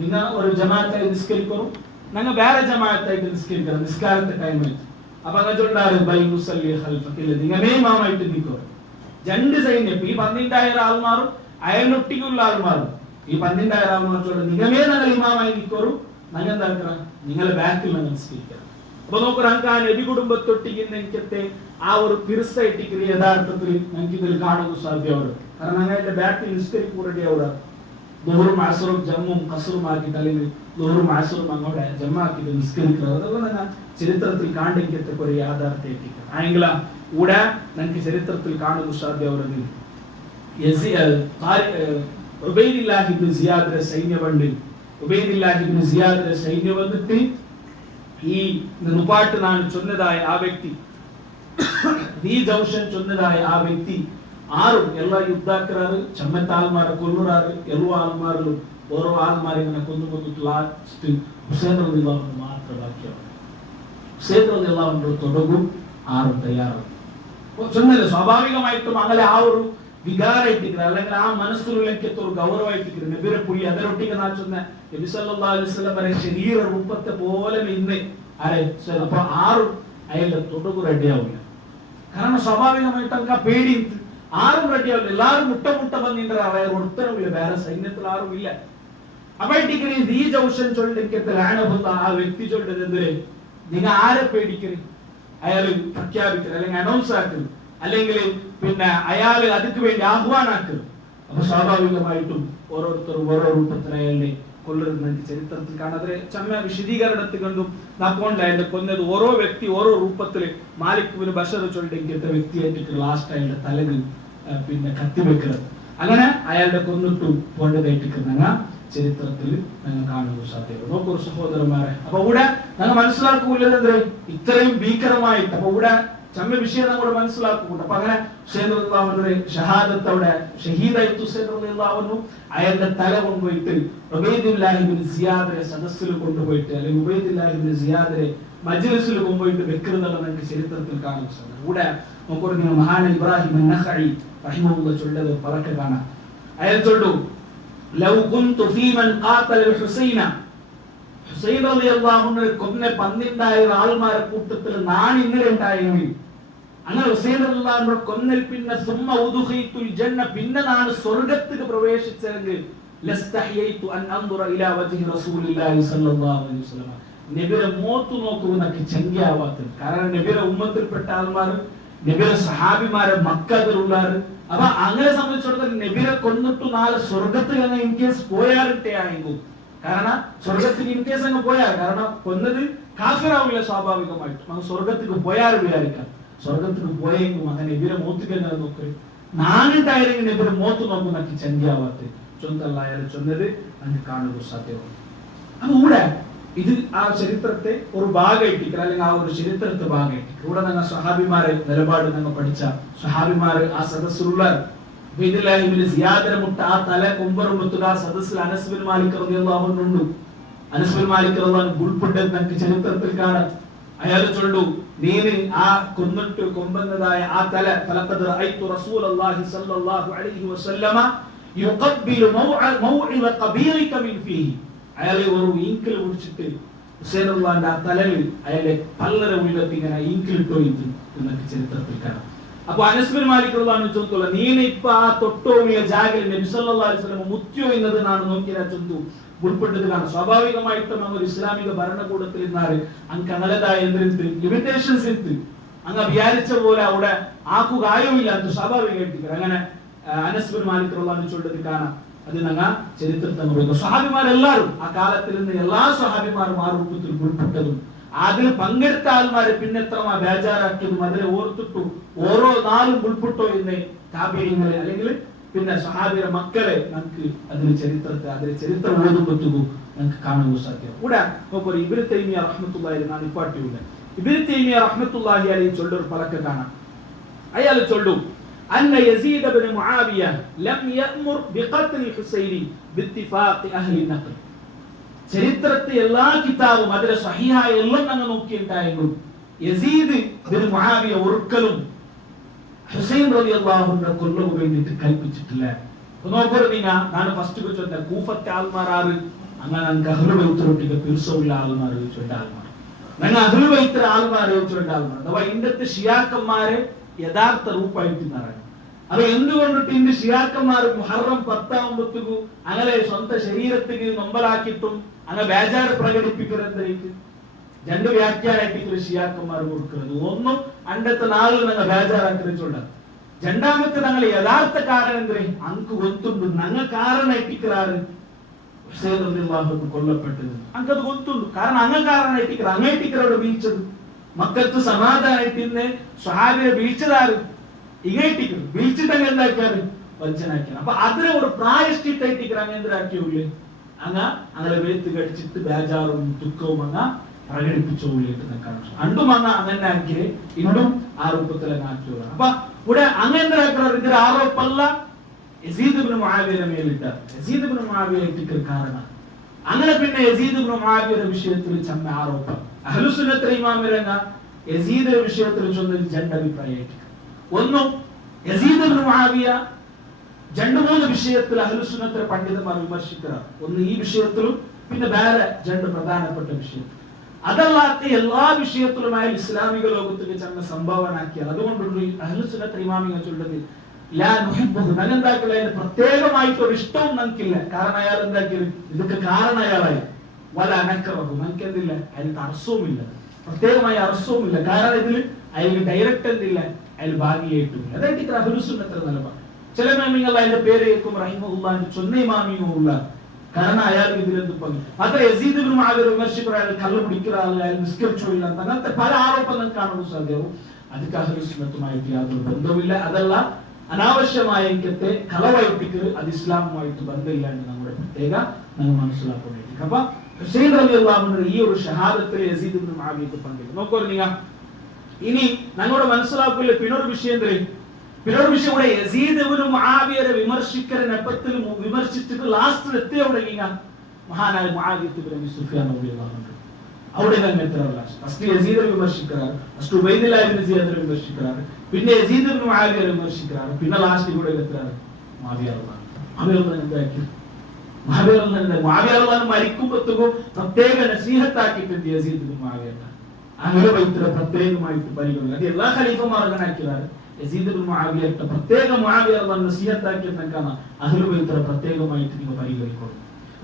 നിങ്ങൾ ഒരു ജമാഅത്തായി നിസ്കരിക്കണം, ഞങ്ങൾ വേറെ ജമാഅത്തായിട്ട് നിസ്കരിക്കണം നിസ്കാരത്തെ ടൈമായിട്ട്. അപ്പൊ അങ്ങനെ ചൊല്ലാറ് ബൈ മുസല്ലി ഖൽഫക്കില്ല, നിങ്ങളേ ഇമാമായിട്ട് നിൽക്കും. 2 സൈന്യം ഈ 12,000 ആൾമാറും അയനൊട്ടിക്കുള്ള ആൾമാറും ഈ 12,000 ആൾമാർ ചൊല്ല നിങ്ങളേ ഞങ്ങൾ ഇമാമായി നിൽക്കോറും ഞങ്ങൾ എന്താക്കണം നിങ്ങളെ ബാക്കിൽ ഞങ്ങൾ നിസ്കരിക്കണം. അപ്പൊ നോക്കൂ ഞങ്ങൾക്ക് ആ നബി കുടുംബത്തൊട്ടിക്കുന്ന എനിക്കത്തെ ആ ഒരു പിർസായിട്ട് യഥാർത്ഥത്തിൽ ഞങ്ങൾക്ക് ഇതിൽ കാണുന്ന സാധ്യമാണ്. കാരണം അങ്ങനെ ബാക്കിൽ നിസ്കരിക്കൂടെ അവിടെ ദുഹറും അസറും ജമ്മും കസറും ആക്കിയിട്ട് അല്ലെങ്കിൽ ദുഹറും അസറും അങ്ങോട്ട് ജമ്മാക്കിയിട്ട് നിസ്കരിക്കുന്നത് അതുകൊണ്ട് തന്നെ ചരിത്രത്തിൽ കാണിക്കത്തെ ഒരു യാഥാർത്ഥ്യം ആയെങ്കിൽ കൂടെ ഞങ്ങൾക്ക് ചരിത്രത്തിൽ കാണുന്ന സാധ്യവരത് ഉബൈദില്ലാഹി ഇബ്നു സിയാദിന്റെ സൈന്യമുണ്ട്. ഉബൈദില്ലാഹി ഇബ്നു സിയാദിന്റെ സൈന്യം വന്നിട്ട് ഈ നുപാട്ട് നാണ് ചൊന്നതായ ആ വ്യക്തി ഈ ജംഷൻ ചൊന്നതായ ആ വ്യക്തി ആരും എല്ലാ യുദ്ധാക്കറാറ് ചമ്മത്താൽമാരെ കൊല്ലുറാറ് എല്ലാ ആൾമാരിലും ഓരോ ആൾമാരെ ഇങ്ങനെ കൊന്നുകൊണ്ടിട്ട് ലാസ്റ്റ് ഹുസൈൻ റളിയല്ലാഹു അൻഹു മാത്രം ബാക്കിയാണ്. ഹുസൈൻ റളിയല്ലാഹു അൻഹു തുടങ്ങും ആരും തയ്യാറാണ്. ചൊന്നല്ലേ സ്വാഭാവികമായിട്ടും അങ്ങനെ ആ ഒരു വികാരമായിട്ടിരിക്കുക, അല്ലെങ്കിൽ ആ മനസ്സിലേക്ക് ഒരു ഗൗരവമായിട്ടിരിക്കുന്നത് നബിയുടെ പുള്ളി അതരൊട്ടിക്ക് നാച്ചുന്ന നബി സല്ലല്ലാഹു അലൈഹി വസല്ലം പറയും ശരീര രൂപത്തെ പോലെ ഇന്ന് അപ്പൊ ആരും അയാളുടെ തൊടുകു റെഡിയാവില്ല. കാരണം സ്വാഭാവികമായിട്ട് നമുക്ക് ആ പേടി ആരും റെഡിയാവില്ല. എല്ലാവരും മുട്ട വന്നിട്ട് അവർ ഒരുത്തരവില്ല, വേറെ സൈന്യത്തിൽ ആരും ഇല്ല. അപ്പോഴേക്ക് ഈ ജൗഷൻ ചൊല്ലിക്കത്തിൽ ആ വ്യക്തി ചൊല്ലത് എന്തിന് നിങ്ങൾ ആരെ പേടിക്കരുത്, അയാൾ പ്രഖ്യാപിക്കരുത് അല്ലെങ്കിൽ അനൗൺസ് ആക്കരുത്, അല്ലെങ്കിൽ പിന്നെ അയാൾ അതിക്ക് വേണ്ടി ആഹ്വാനാക്കരുത്. അപ്പൊ സ്വാഭാവികമായിട്ടും ഓരോരുത്തരും ഓരോ രൂപത്തിൽ അയാളെ കൊല്ലുന്നത് ചരിത്രത്തിൽ കാണാതെ ചമ്മ വിശദീകരണത്തിൽ കണ്ടും നാപ്പോണ്ട് അയാളുടെ കൊന്നത് ഓരോ വ്യക്തി ഓരോ രൂപത്തില് മാലിക്കുവിന് ബഷർ ചൊല്ലിക്കത്തെ വ്യക്തിയായിട്ട് ലാസ്റ്റ് അയാളുടെ തലകൾ പിന്നെ കത്തിവെക്കുന്നത്, അങ്ങനെ അയാളുടെ കൊന്നിട്ടു പോണ്ടതായിട്ട് ചരിത്രത്തിൽ ഞങ്ങൾ കാണുന്ന സാധ്യത. നോക്കൂ സഹോദരന്മാരെ, അപ്പൊ ഇവിടെ ഞങ്ങൾ മനസ്സിലാക്കൂലത് ഇത്രയും ഭീകരമായിട്ട് അപ്പൊ ഇവിടെ ചമ്മ വിഷയം നമ്മൾ മനസ്സിലാക്കുന്നുണ്ട്. അപ്പൊ അങ്ങനെ ഹുസൈൻ റളിയല്ലാഹുവിന്റെ ഷഹാദത്ത് അവിടെ ഷഹീദായിട്ട് ഹുസൈൻ റളിയല്ലാഹു അയാളുടെ തല കൊണ്ടുപോയിട്ട് ഉബൈദുല്ലാഹി ഇബ്നു സിയാദിനെ സദസ്സിൽ കൊണ്ടുപോയിട്ട് അല്ലെങ്കിൽ ഉബൈദുല്ലാഹി ഇബ്നു സിയാദിനെ മജ്ലിസിൽ കൊണ്ടുപോയിട്ട് വെക്കുന്നതാണ് നമുക്ക് ചരിത്രത്തിൽ കാണാൻ സാധിക്കും. ഇവിടെ നോക്കൂ മഹാൻ ഇബ്രാഹിം അൻ-നഖഈ റഹിമഹുല്ലാഹ് ചൊല്ലത് പറക്കെ കാണാം. അയാൾ ചൊല്ലു ലൗ കുന്തു ഫീമൻ ഖാതല ഹുസൈന, ഹുസൈൻ റളിയല്ലാഹുവിനെ കൊന്ന 12,000 ആൾമാരെ കൂട്ടത്തിൽ ഞാൻ ഇന്നലെ ഉണ്ടായെങ്കിൽ, അങ്ങനെ ഹുസൈൻ റളിയല്ലാഹുവിനെ കൊന്നൽ പിന്നെ സുമ്മ ഉദ്ഖീതുൽ ജന്ന, പിന്നെ ഞാൻ സ്വർഗ്ഗത്തിൽ പ്രവേശിച്ചെങ്കിൽ ലസ്തഹയൈതു അൻ അൻദുറ ഇലാ വജ്ഹി റസൂലില്ലാഹി സ്വല്ലല്ലാഹു അലൈഹി വസല്ലം, നബിയുടെ മോത്ത് നോക്കുമെന്നൊക്കെ ചങ്കിയാവാത്തത്. കാരണം നബിയുടെ ഉമ്മത്തിൽപ്പെട്ട ആൾമാർ നബിയുടെ സഹാബിമാരെ മക്കയിലുള്ളവർ. അപ്പൊ അങ്ങനെ സംബന്ധിച്ചിടത്തോളം നബിയെ കൊന്നിട്ട് നാളെ സ്വർഗത്തിൽ അങ്ങ് ഇൻ കേസ് പോയാറിട്ടേ ആയെങ്കിൽ, കാരണം സ്വർഗത്തിൽ ഇൻ കേസ് അങ്ങ് പോയാൽ, കാരണം കൊന്നത് കാഫിറാവില്ല സ്വാഭാവികമായിട്ട്, അങ്ങ് സ്വർഗത്തിൽ പോയാൽ വിചാരിക്കാം. സ്വർഗത്തിൽ പോയെങ്കിൽ അങ്ങനെ നബിയുടെ മോത്ത് എങ്ങനെ നോക്കുക, നാനുണ്ടായിരുന്നെങ്കിൽ നബിയുടെ മോത്ത് നോക്കുന്നൊക്കെ ചങ്കിയാവാത്ത ചൊന്തല്ല അയാൾ ചൊന്നത് അങ്ങ് കാണുക സാധ്യമാണ്. അപ്പൊ ഇവിടെ ഇത് ആ ചരിത്രത്തെ ഒരു ഭാഗമായിട്ടിരിക്കുക, അല്ലെങ്കിൽ ആ ഒരു ചരിത്രത്തെ ഭാഗമായിട്ടിരിക്കുക. ഇവിടെ ഞങ്ങൾ സ്വഹാബിമാരെ നിലപാട് ഞങ്ങൾ പഠിച്ച സ്വഹാബിമാര് ആ സദസ്സിലുള്ള സിയാദിനെ മുട്ട ആ തല കൊമ്പറുമ്പത്തുക ആ സദസ്സിൽ അനസ് ബിൻ മാലിക് റളിയല്ലാഹു അൻഹു ഉണ്ട്. അനസ് ബിൻ മാലിക് റളിയല്ലാഹു അൻഹു ഉൾപ്പെട്ടത് നമുക്ക് ചരിത്രത്തിൽ കാണാം. അയാൾ ചൊല്ലു നീന് ആ കൊന്നിട്ട് കൊമ്പന്നതായ ആ തല ഫലഖദ് റഅയ്തു റസൂലല്ലാഹി സ്വല്ലല്ലാഹു അലൈഹി വസല്ലമ യുഖബ്ബിലു മൗഇദ ഖബീറിക മിൻ ഫീഹി, അയാളെ ഒരു ഈങ്കിൽ പിടിച്ചിട്ട് ഹുസൈൻ റളിയല്ലാഹുവിന്റെ ആ തലയിൽ അയാളെ പല്ലര ഉള്ളിലെത്തി ഇങ്ങനെ ഈങ്കിലിട്ടോ എന്നൊക്കെ ചരിത്രത്തിൽ കാണാം. അപ്പൊ അനസ് ബിൻ മാലിക് റളിയല്ലാഹു അൻഹു ചോദിച്ചോളൂ നീന ഇപ്പൊ ആ തൊട്ടോമിയ ജാഗിൽ നബി സല്ലല്ലാഹു അലൈഹി വസല്ലം മുത്തിയോ എന്നത് നാണ് നോക്കിയാ ചൊന്തു ഉൾപ്പെട്ടത് കാണാം. സ്വാഭാവികമായിട്ടും അങ്ങ് ഒരു ഇസ്ലാമിക ഭരണകൂടത്തിൽ നിന്നാല് അങ്ങ് അങ്ങനതായ എന്തിന് ലിമിറ്റേഷൻസ് ഇട്ട് അങ്ങ് വിചാരിച്ച പോലെ അവിടെ ആക്കുക ആയമില്ല അത് സ്വാഭാവികമായിട്ട്. അങ്ങനെ അനസ് ബിൻ മാലിക് റളിയല്ലാഹു അൻഹു ചൊല്ലത് കാണാം. അത് ഞങ്ങ ചരിത്രത്തിൽ പറയുന്നു. സ്വഹാബിമാരെല്ലാരും ആ കാലത്തിൽ നിന്ന് എല്ലാ സ്വഹാബിമാരും ആ രൂപത്തിൽ ഉൾപ്പെട്ടതും അതിൽ പങ്കെടുത്ത ആൾമാരെ പിന്നെ എത്ര ബേജാറാക്കിയതും അതിനെ ഓർത്തിട്ടു ഓരോ നാളും ഉൾപ്പെട്ടോ എന്ന് താബിഈങ്ങളെ അല്ലെങ്കിൽ പിന്നെ സ്വഹാബിയുടെ മക്കളെ നമുക്ക് അതിന് ചരിത്രം ഓതുമ്പത്തുകൂ നമുക്ക് കാണുക സാധ്യം. ഇവിടെ നോക്കൊരു ഇബ്നു തൈമിയ റഹ്മത്തുള്ളാഹി അലൈഹി നാണ് ഇപ്പാട്ടിയുണ്ട്. ഇബ്നു തൈമിയ റഹ്മത്തുള്ളാഹി അലൈഹി ചൊല്ലൊരു പലക്കെ കാണാം. അയാൾ ചൊല്ലു أن يزيد بن معاوية لم يأمر بقتل الحسين باتفاق أهل النقل. ചരിത്രത്തെ എല്ലാ കിതാബും അതിലെ സഹീഹായ എല്ലാം നമ്മൾ നോക്കിയിട്ടുണ്ടായിരുന്നു യസീദ് ബിൻ മുആവിയ ഒരിക്കലും ഹുസൈൻ റളിയല്ലാഹു അൻഹു കൊല്ലാൻ വേണ്ടിയിട്ട് കൽപ്പിച്ചിട്ടില്ല. നോക്കൂ ഞാൻ ഫസ്റ്റ് ചോദിച്ച കൂഫത്തെ ആൾമാരാറ് അങ്ങനെ നമുക്ക് അഹ്ലുൽ ബൈത്തിലൊട്ടിക്ക് തീർച്ചയുള്ള ആൾമാർ ചോദിച്ച ആൾമാർ ഞങ്ങൾ അഹ്ലുൽ ബൈത്തിലെ ആൾമാർ ചോദിച്ച ആൾമാർ അഥവാ ഇന്നത്തെ ഷിയാക്കന്മാരെ യഥാർത്ഥ രൂപമായിട്ടിന്നാണ്. അത് എന്തുകൊണ്ടിട്ട് ഇന്ന് ഷിയാക്കന്മാർ മുഹറം 10 അങ്ങനെ സ്വന്തം ശരീരത്തിന് നൊമ്പലാക്കിയിട്ടും അങ്ങനെ ബേജാറ് പ്രകടിപ്പിക്കുന്നതിലേക്ക് രണ്ട് വ്യാഖ്യാനായിട്ട് ഷിയാക്കന്മാർ കൊടുക്കുന്നത്. ഒന്നും അണ്ടത്തെ നാളിൽ ഞങ്ങൾ ബേജാറാക്കിച്ചുണ്ട്. രണ്ടാമത്തെ ഞങ്ങൾ യഥാർത്ഥ കാരണം എന്തിനെ അങ്ക് ഗൊത്തുണ്ട് ഞങ്ങൾ കാരണമായിട്ടിക്കാറ് ഹുസൈൻ റളിയല്ലാഹു അൻഹു കൊല്ലപ്പെട്ടത് അങ്കത് ഗൊത്തുണ്ട്. കാരണം അങ്ങ കാരണമായിട്ടിക്കറ അങ്ങേട്ടിക്കറോട് വീഴ്ചത് മക്കൾക്ക് സമാധാനമായിട്ട് ഇന്ന് സ്വഹാബിയെ വീഴ്ചതാറ് ഇങ്ങേട്ടിക്കും വീഴ്ചിട്ടങ്ങ് എന്താക്കിയാറ് വഞ്ചനാക്കിയാണ്. അപ്പൊ അതിനെ ഒരു പ്രായശ്ചിത്തായിട്ടിക്കറ അങ്ങ് എന്തിനാക്കിയൂല്ലേ അങ്ങനെ വേത്ത് കടിച്ചിട്ട് ബേജാറും ദുഃഖവും അങ്ങ പ്രകടിപ്പിച്ചോളിയിട്ട് കാണാം. അണ്ടും അങ്ങ് അങ്ങനെ ആക്കിയേ ഇന്നും ആ രൂപത്തിലങ്ങ് ആക്കിയോളാം. അപ്പൊ ഇവിടെ അങ്ങ് എന്തിനാക്കാറ് ഇതിന്റെ ആരോപ്പല്ല യസീദ് ഇബ്നു മുആവിയയുടെ മേലിട്ട യസീദ് ഇബ്നു മുആവിയ ഇട്ടിക്കൽ കാരണം അങ്ങനെ പിന്നെ യസീദ് ഇബ്നു മുആവിയയുടെ വിഷയത്തിൽ ചമ്മ ആരോപം അഹ്ലുസുന്നത്ത് ഇമാമിരങ്ങ യസീദിന്റെ വിഷയത്തിൽ ചൊന്നത് രണ്ട് അഭിപ്രായമായിട്ട്. ഒന്നും യസീദ് ഇബ്നു മുആവിയ രണ്ട് മൂന്ന് വിഷയത്തിൽ അഹ്ലുസുന്നത്തെ പണ്ഡിതന്മാർ വിമർശിക്കുക. ഒന്ന് ഈ വിഷയത്തിലും പിന്നെ വേറെ രണ്ട് പ്രധാനപ്പെട്ട വിഷയം. അതല്ലാത്ത എല്ലാ വിഷയത്തിലുമായി ഇസ്ലാമിക ലോകത്തേക്ക് ചെന്ന സംഭാവനാക്കിയാൽ അതുകൊണ്ടുള്ള അഹ്ലുസുന്നത്തെ ഇമാമിങ്ങൾ ചൊല്ലുന്നത് ലാ നുഹിബ്ബുഹു, നനെന്താക്കില്ല, അതിന് പ്രത്യേകമായിട്ടൊരു ഇഷ്ടവും നമുക്കില്ല. കാരണം അയാൾ എന്താക്കിയത് ഇതൊക്കെ കാരണം അയാളായി. വല അനക്കറഹു, നമുക്കെന്തില്ല, അതിന് അർസവുമില്ല, പ്രത്യേകമായ അർസവുമില്ല. കാരണം ഇതിൽ അതിന് ഡയറക്റ്റ് എന്തില്ല, അതിൽ ഭാഗിയായിട്ടുമില്ല. അതായിട്ട് അഹ്ലുസുന്നത്തെ നിലപാട്. ചില ഇമാമിങ്ങൾ അതിന്റെ പേര് കേൾക്കും റഹിമഹുല്ലാഹ് ചൊന്ന ഇമാമിയുള്ള, കാരണം അയാൾ ഇതിലെന്ത് പറഞ്ഞു. അത് യസീദ് ഇബ്നു മുആവിയ വിമർശിക്കുന്ന അയാൾ കള്ളു പിടിക്കുന്ന ആൾ, അയാൾ നിസ്കരിച്ചില്ല, അങ്ങനത്തെ പല ആരോപണം കാണുന്ന സാധ്യവും അതൊക്കെ അഹ്ലുസുന്നത്തുമായിട്ട് യാതൊരു ബന്ധവുമില്ല. അതല്ല അനാവശ്യമായ ഐക്യത്തെ കളവയപ്പിക്കൽ അത് ഇസ്ലാമുമായിട്ട് ബന്ധമില്ലാണ്ട് നമ്മുടെ പ്രത്യേക നമ്മൾ മനസ്സിലാക്കേണ്ടിയിരിക്കും. അപ്പൊ ഹുസൈൻ റളിയല്ലാഹു അൻഹു ഈ ഒരു ഷഹാദത്തിൽ യസീദ് ഇബ്നു മുആവിയക്ക് പങ്കെടുക്കും. നോക്കൂ നിങ്ങൾ, ഇനി ഞങ്ങളുടെ മനസ്സിലാക്കില്ല പിന്നൊരു വിഷയം കൂടെ യസീദ് ഇബ്നു മുആവിയയെ വിമർശിക്കുന്ന നെപ്പത്തിൽ വിമർശിച്ചിട്ട് ലാസ്റ്റ് എത്തിയവിടെങ്കിൽ മഹാനായ മുആവിയ ഇബ്നു സുഫിയാൻ റളിയല്ലാഹു അൻഹു അവിടെ എത്രയുള്ള ഫസ്റ്റ് യസീദിനെ വിമർശിക്കാറ്, ഫസ്റ്റ് ഉബൈദില്ലാഹ് ഇബ്നു സിയാദിനെ വിമർശിക്കാറ്, പിന്നെ യസീദ് ഇബ്നു മുആവിയയെ വിമർശിക്കാറ്, പിന്നെ ലാസ്റ്റ് കൂടെ എത്രയാണ് മുആവിയ റളിയല്ലാഹു മരിക്കുമ്പോഴത്തേക്കും പ്രത്യേക നസീഹത്താക്കിയിട്ട് യസീദ് ഇബ്നു മുആവിയ അങ്ങനെ വൈദ്യുത പ്രത്യേകമായിട്ട് പരിഗണന. അത് എല്ലാ ഖലീഫമാരും ആക്കിയതാണ്. യസീദ് ഇബ്നു മുആവിയ പ്രത്യേക മുആവിയ റളിയല്ലാഹു നസീഹത്താക്കിയെന്നൊക്കെയാണ് അഹ്ലു ബൈത്ത് പ്രത്യേകമായിട്ട് നിങ്ങൾ പരിഗണിക്കണം.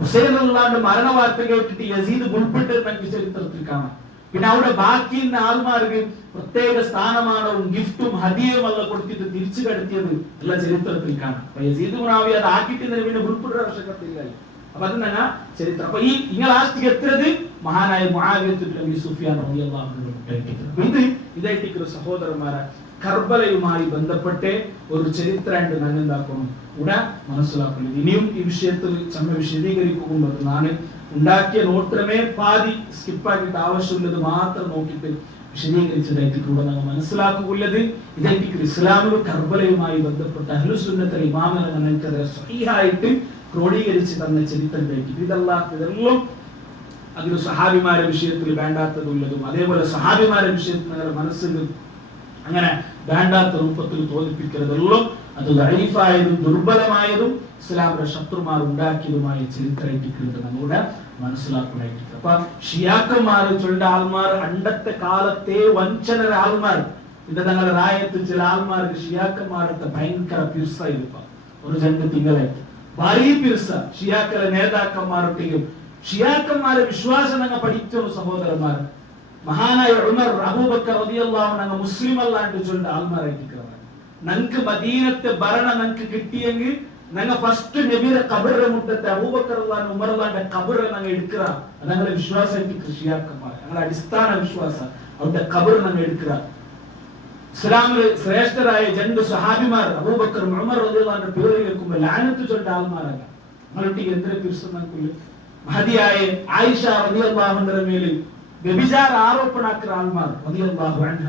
ഹുസൈൻ റളിയല്ലാഹു മരണവാർത്ത കേട്ടിട്ട് യസീദ് ഉൾപ്പെട്ട് നമുക്ക് ചരിത്രത്തിൽ കാണാം. പിന്നെ അവിടെ ബാക്കിയുള്ള ആൾമാർക്ക് പ്രത്യേക സ്ഥാനമാനവും ഗിഫ്റ്റും ഹദിയയും അല്ല കൊടുത്തിട്ട് തിരിച്ചു കടത്തിയത് എല്ലാ ചരിത്രത്തിൽ കാണാം. അപ്പൊ യസീദ് മുആവിയ അത് ആക്കിയിട്ട് പിന്നെ ഉൾപ്പെട്ട ആവശ്യകതയില്ലല്ലോ. അപ്പൊ അത് തന്നെ ചരിത്രം. അപ്പൊ ഈ നിങ്ങൾ ലാസ്റ്റ് എത്തുന്നത് മഹാനായ മുആവിയ ഇബ്നു സുഫിയാൻ റളിയല്ലാഹു അൻഹു. ഇതായിട്ട് സഹോദരന്മാരെ കർബലയുമായി ബന്ധപ്പെട്ട് ഒരു ചരിത്രമായിട്ട് ഞാൻ എന്താക്കണം ഇവിടെ മനസ്സിലാക്കുന്നത്. ഇനിയും ഈ വിഷയത്തിൽ നമ്മൾ വിശദീകരിക്കുമ്പോൾ ഞാൻ ഉണ്ടാക്കിയ നോട്ടിനെ പാതി സ്കിപ്പാക്കിയിട്ട് ആവശ്യമുള്ളത് മാത്രം നോക്കിയിട്ട് വിശദീകരിച്ചതായിട്ട് കൂടെ നമ്മൾ മനസ്സിലാക്കുള്ളത്. ഇതായിട്ട് ഇസ്ലാമിക കർബലയുമായി ബന്ധപ്പെട്ട അഹ്ലുസുന്നത്തുൽ ഇമാമിനെ നമുക്കത് സ്വഹീഹായിട്ട് ക്രോഡീകരിച്ച് തന്ന ചരിത്രത്തിലേക്ക് ഇതെല്ലാം അതിൽ സഹാബിമാരുടെ വിഷയത്തിൽ വേണ്ടാത്തതുള്ളതും അതേപോലെ സഹാബിമാരുടെ വിഷയത്തിൽ നിങ്ങളുടെ മനസ്സിൽ അങ്ങനെ വേണ്ടാത്ത രൂപത്തിൽ തോന്നിപ്പിക്കുന്നതെല്ലാം അത് ലൈഫായതും ദുർബലമായതും ഇസ്ലാമിന്റെ ശത്രുമാർ ഉണ്ടാക്കിയതുമായ ചരിത്രമായിട്ട് നമ്മുടെ മനസ്സിലാക്കുന്നതായിട്ട്. അപ്പൊ ഷിയാക്കന്മാർ ചൊല്ലുന്ന ആൾമാർ അണ്ടത്തെ കാലത്തെ വഞ്ചന ആൾമാർ ഇത് ഞങ്ങളുടെ റായത്ത് ചില ആൾമാർക്ക് ഷിയാക്കന്മാരുടെ ഭയങ്കര പിർസായിരിക്കും. ഒരു രണ്ട് തിങ്കളായിട്ട് ഭാരീ പിർസ ഷിയാക്കളെ നേതാക്കന്മാരൊട്ടെയും ഷിയാക്കന്മാരെ വിശ്വാസം ഞങ്ങൾ പഠിച്ച സഹോദരന്മാർ മഹാനായ ഉമർ അബൂബക്കർ റളിയല്ലാഹു അൻഹു മുസ്ലിം അല്ലാണ്ട് ചൊല്ലുന്ന ആൾമാരായിട്ട് ഞങ്ങൾക്ക് മദീനത്തെ ഭരണം ഞങ്ങൾക്ക് കിട്ടിയെങ്കിൽ ഞങ്ങൾ ഫസ്റ്റ് നബിയുടെ ഖബറിന്റെ മുറ്റത്തെ അബൂബക്കർ റളിയല്ലാഹു അൻഹു ഉമർ റളിയല്ലാഹു ഖബറിനെ ഞങ്ങൾ എടുക്കുക. അത് ഞങ്ങളുടെ വിശ്വാസമായിട്ട് ഷിയാക്കന്മാർ ഞങ്ങളുടെ അടിസ്ഥാന വിശ്വാസം. അവരുടെ ഖബർ ഞങ്ങൾ എടുക്കുക. ഇസ്ലാമിലെ ശ്രേഷ്ഠരായ രണ്ട് സഹാബിമാർ അബൂബക്കർ ഉമർ റളിയല്ലാഹു അൻഹു പേര് കേൾക്കുമ്പോൾ ലാനത്ത് ചൊല്ലുന്ന ആൾമാരാണ്. ഞങ്ങളുടെ എന്തൊരു പിർസമക്കുള്ള മഹദിയായ ആയിഷ റളിയല്ലാഹു അൻഹയുടെ മേൽ വ്യഭിചാര ആരോപണാക്കുന്ന ആൾമാർ റളിയല്ലാഹു അൻഹ.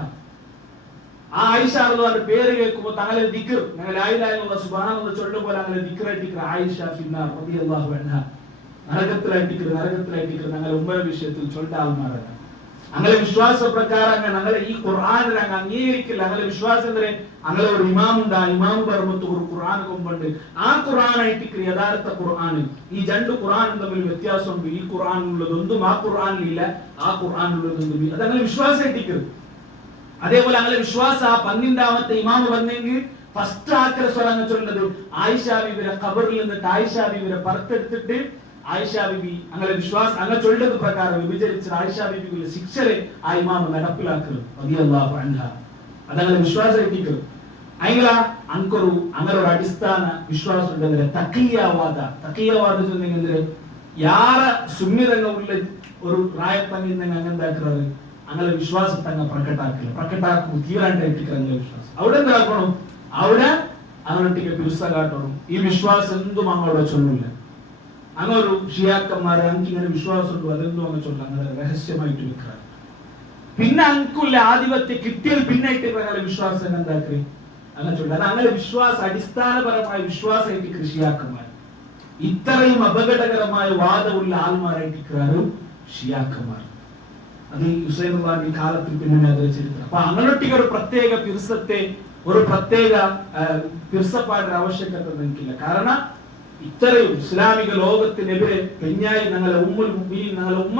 ആ ആയിഷ റളിയല്ലാഹു പേര് കേൾക്കുമ്പോൾ തങ്ങളെ ദിക്ർ ഞങ്ങൾ ലാ ഇലാഹ ഇല്ലല്ലാഹ് സുബ്ഹാനല്ലാഹ് ചൊല്ലുമ്പോൾ അങ്ങനെ ദിക്റായിട്ട് ആയിഷ ഫിന്നാർ റളിയല്ലാഹു അൻഹ നരകത്തിലായിട്ട് ഞങ്ങളുടെ ഉമ്മയുടെ വിഷയത്തിൽ ചൊല്ലുന്ന ആൾമാരാണ്. അങ്ങനെ വിശ്വാസ പ്രകാരം ഞങ്ങളെ ഈ ഖുർആനിനെ അങ്ങ് അംഗീകരിക്കില്ല. ഞങ്ങളുടെ വിശ്വാസം എന്തെ അങ്ങനെ ഒരു ഇമാമുണ്ട്. ആ ഇമാം പർമ്മത്ത് ഒരു ഖുർആൻ കൊമ്പുണ്ട്. ആ ഖുർആനായിട്ട് യഥാർത്ഥ ഖുർആൻ ഈ രണ്ട് ഖുർആനും തമ്മിൽ വ്യത്യാസമുണ്ട്. ഈ ഖുർആനിലുള്ളതൊന്നും ആ ഖുർആനിലില്ല, ആ ഖുർആനിലുള്ളതൊന്നും അത് അങ്ങനെ വിശ്വാസമായിട്ടിരിക്കരുത്. അതേപോലെ അങ്ങനെ വിശ്വാസ ആ 12ാമത്തെ ഇമാമ് വന്നെങ്കിൽ ഫസ്റ്റ് ആക്കര സ്വലങ്ങ ചൊല്ലുന്നത് ആയിഷ ബീബിയുടെ ഖബറിൽ നിന്നിട്ട് ആയിഷ ബീബിയുടെ പുറത്തെടുത്തിട്ട് ആയിഷ ബീബി അങ്ങനെ വിശ്വാസം അങ്ങനെ ചൊല്ലുന്നത് പ്രകാരം വിഭജിച്ച ആയിഷ ബീബിയുടെ ശിക്ഷരെ ആ ഇമാമ് നടപ്പിലാക്കുന്നത് റളിയല്ലാഹു അൻഹ. അതങ്ങനെ വിശ്വാസമായിട്ടിരിക്കരുത്. ಅಂಕರು ಅಂಗರ ಅಡಿಸ್ಥಾನ ವಿಶ್ವಾಸ ಉಂಟಂದ್ರೆ ತಕೀಯವಾದ ಚೊಂದಿಗೆ ಯಾರ ಸುಮ್ಮಿರಂಗ ಉಳ್ಳ ഒരു പ്രായപ്പങ്ങിന്ന് അങ്ങനെന്താക്കുന്നത് അങ്ങനെ വിശ്വാസത്തങ്ങ പ്രകട്ടാക്കും തീരാണ്ട് എത്തിക്കുന്ന വിശ്വാസം അവിടെ എന്താക്കണം അവിടെ അങ്ങനൊട്ടിക്ക് പിരുസ കാട്ടണം. ഈ വിശ്വാസം എന്തും അങ്ങോട്ട് ചൊല്ലില്ല. അങ്ങനെ ഒരു ഷിയാക്കന്മാരെ അങ്കിങ്ങനെ വിശ്വാസം ഉണ്ടോ അതെന്തും അങ്ങ് ചൊല്ല അങ്ങനെ രഹസ്യമായിട്ട് വെക്കുക. പിന്നെ അങ്കുള്ള ആധിപത്യം കിട്ടിയാൽ പിന്നെ അങ്ങനെ വിശ്വാസം എന്താക്കി അങ്ങനെ ചൊല്ല. അത് അങ്ങനെ വിശ്വാസ അടിസ്ഥാനപരമായ വിശ്വാസമായിട്ട് കൃഷിയാക്കന്മാർ ഇത്രയും അപകടകരമായ വാദമുള്ള ആൾമാരായിട്ട് ഷിയാക്കന്മാർ. അത് ഹുസൈനുള്ളാഹി കാലത്തിൽ പിന്നെ അതിൽ ചരിത്രം. അപ്പൊ അങ്ങനൊട്ടിಗೆ ഒരു പ്രത്യേക പിർസത്തെ ഒരു പ്രത്യേക പിർസപ്പാടിന്റെ ആവശ്യകത നിൽക്കില്ല. കാരണം ഇത്രയും ഇസ്ലാമിക ലോകത്തിനെതിരെ പെഞ്ഞായി ഞങ്ങളെ ഉമ്മുൽ മുഅ്മിനീൻ ഞങ്ങളെ ഉമ്മ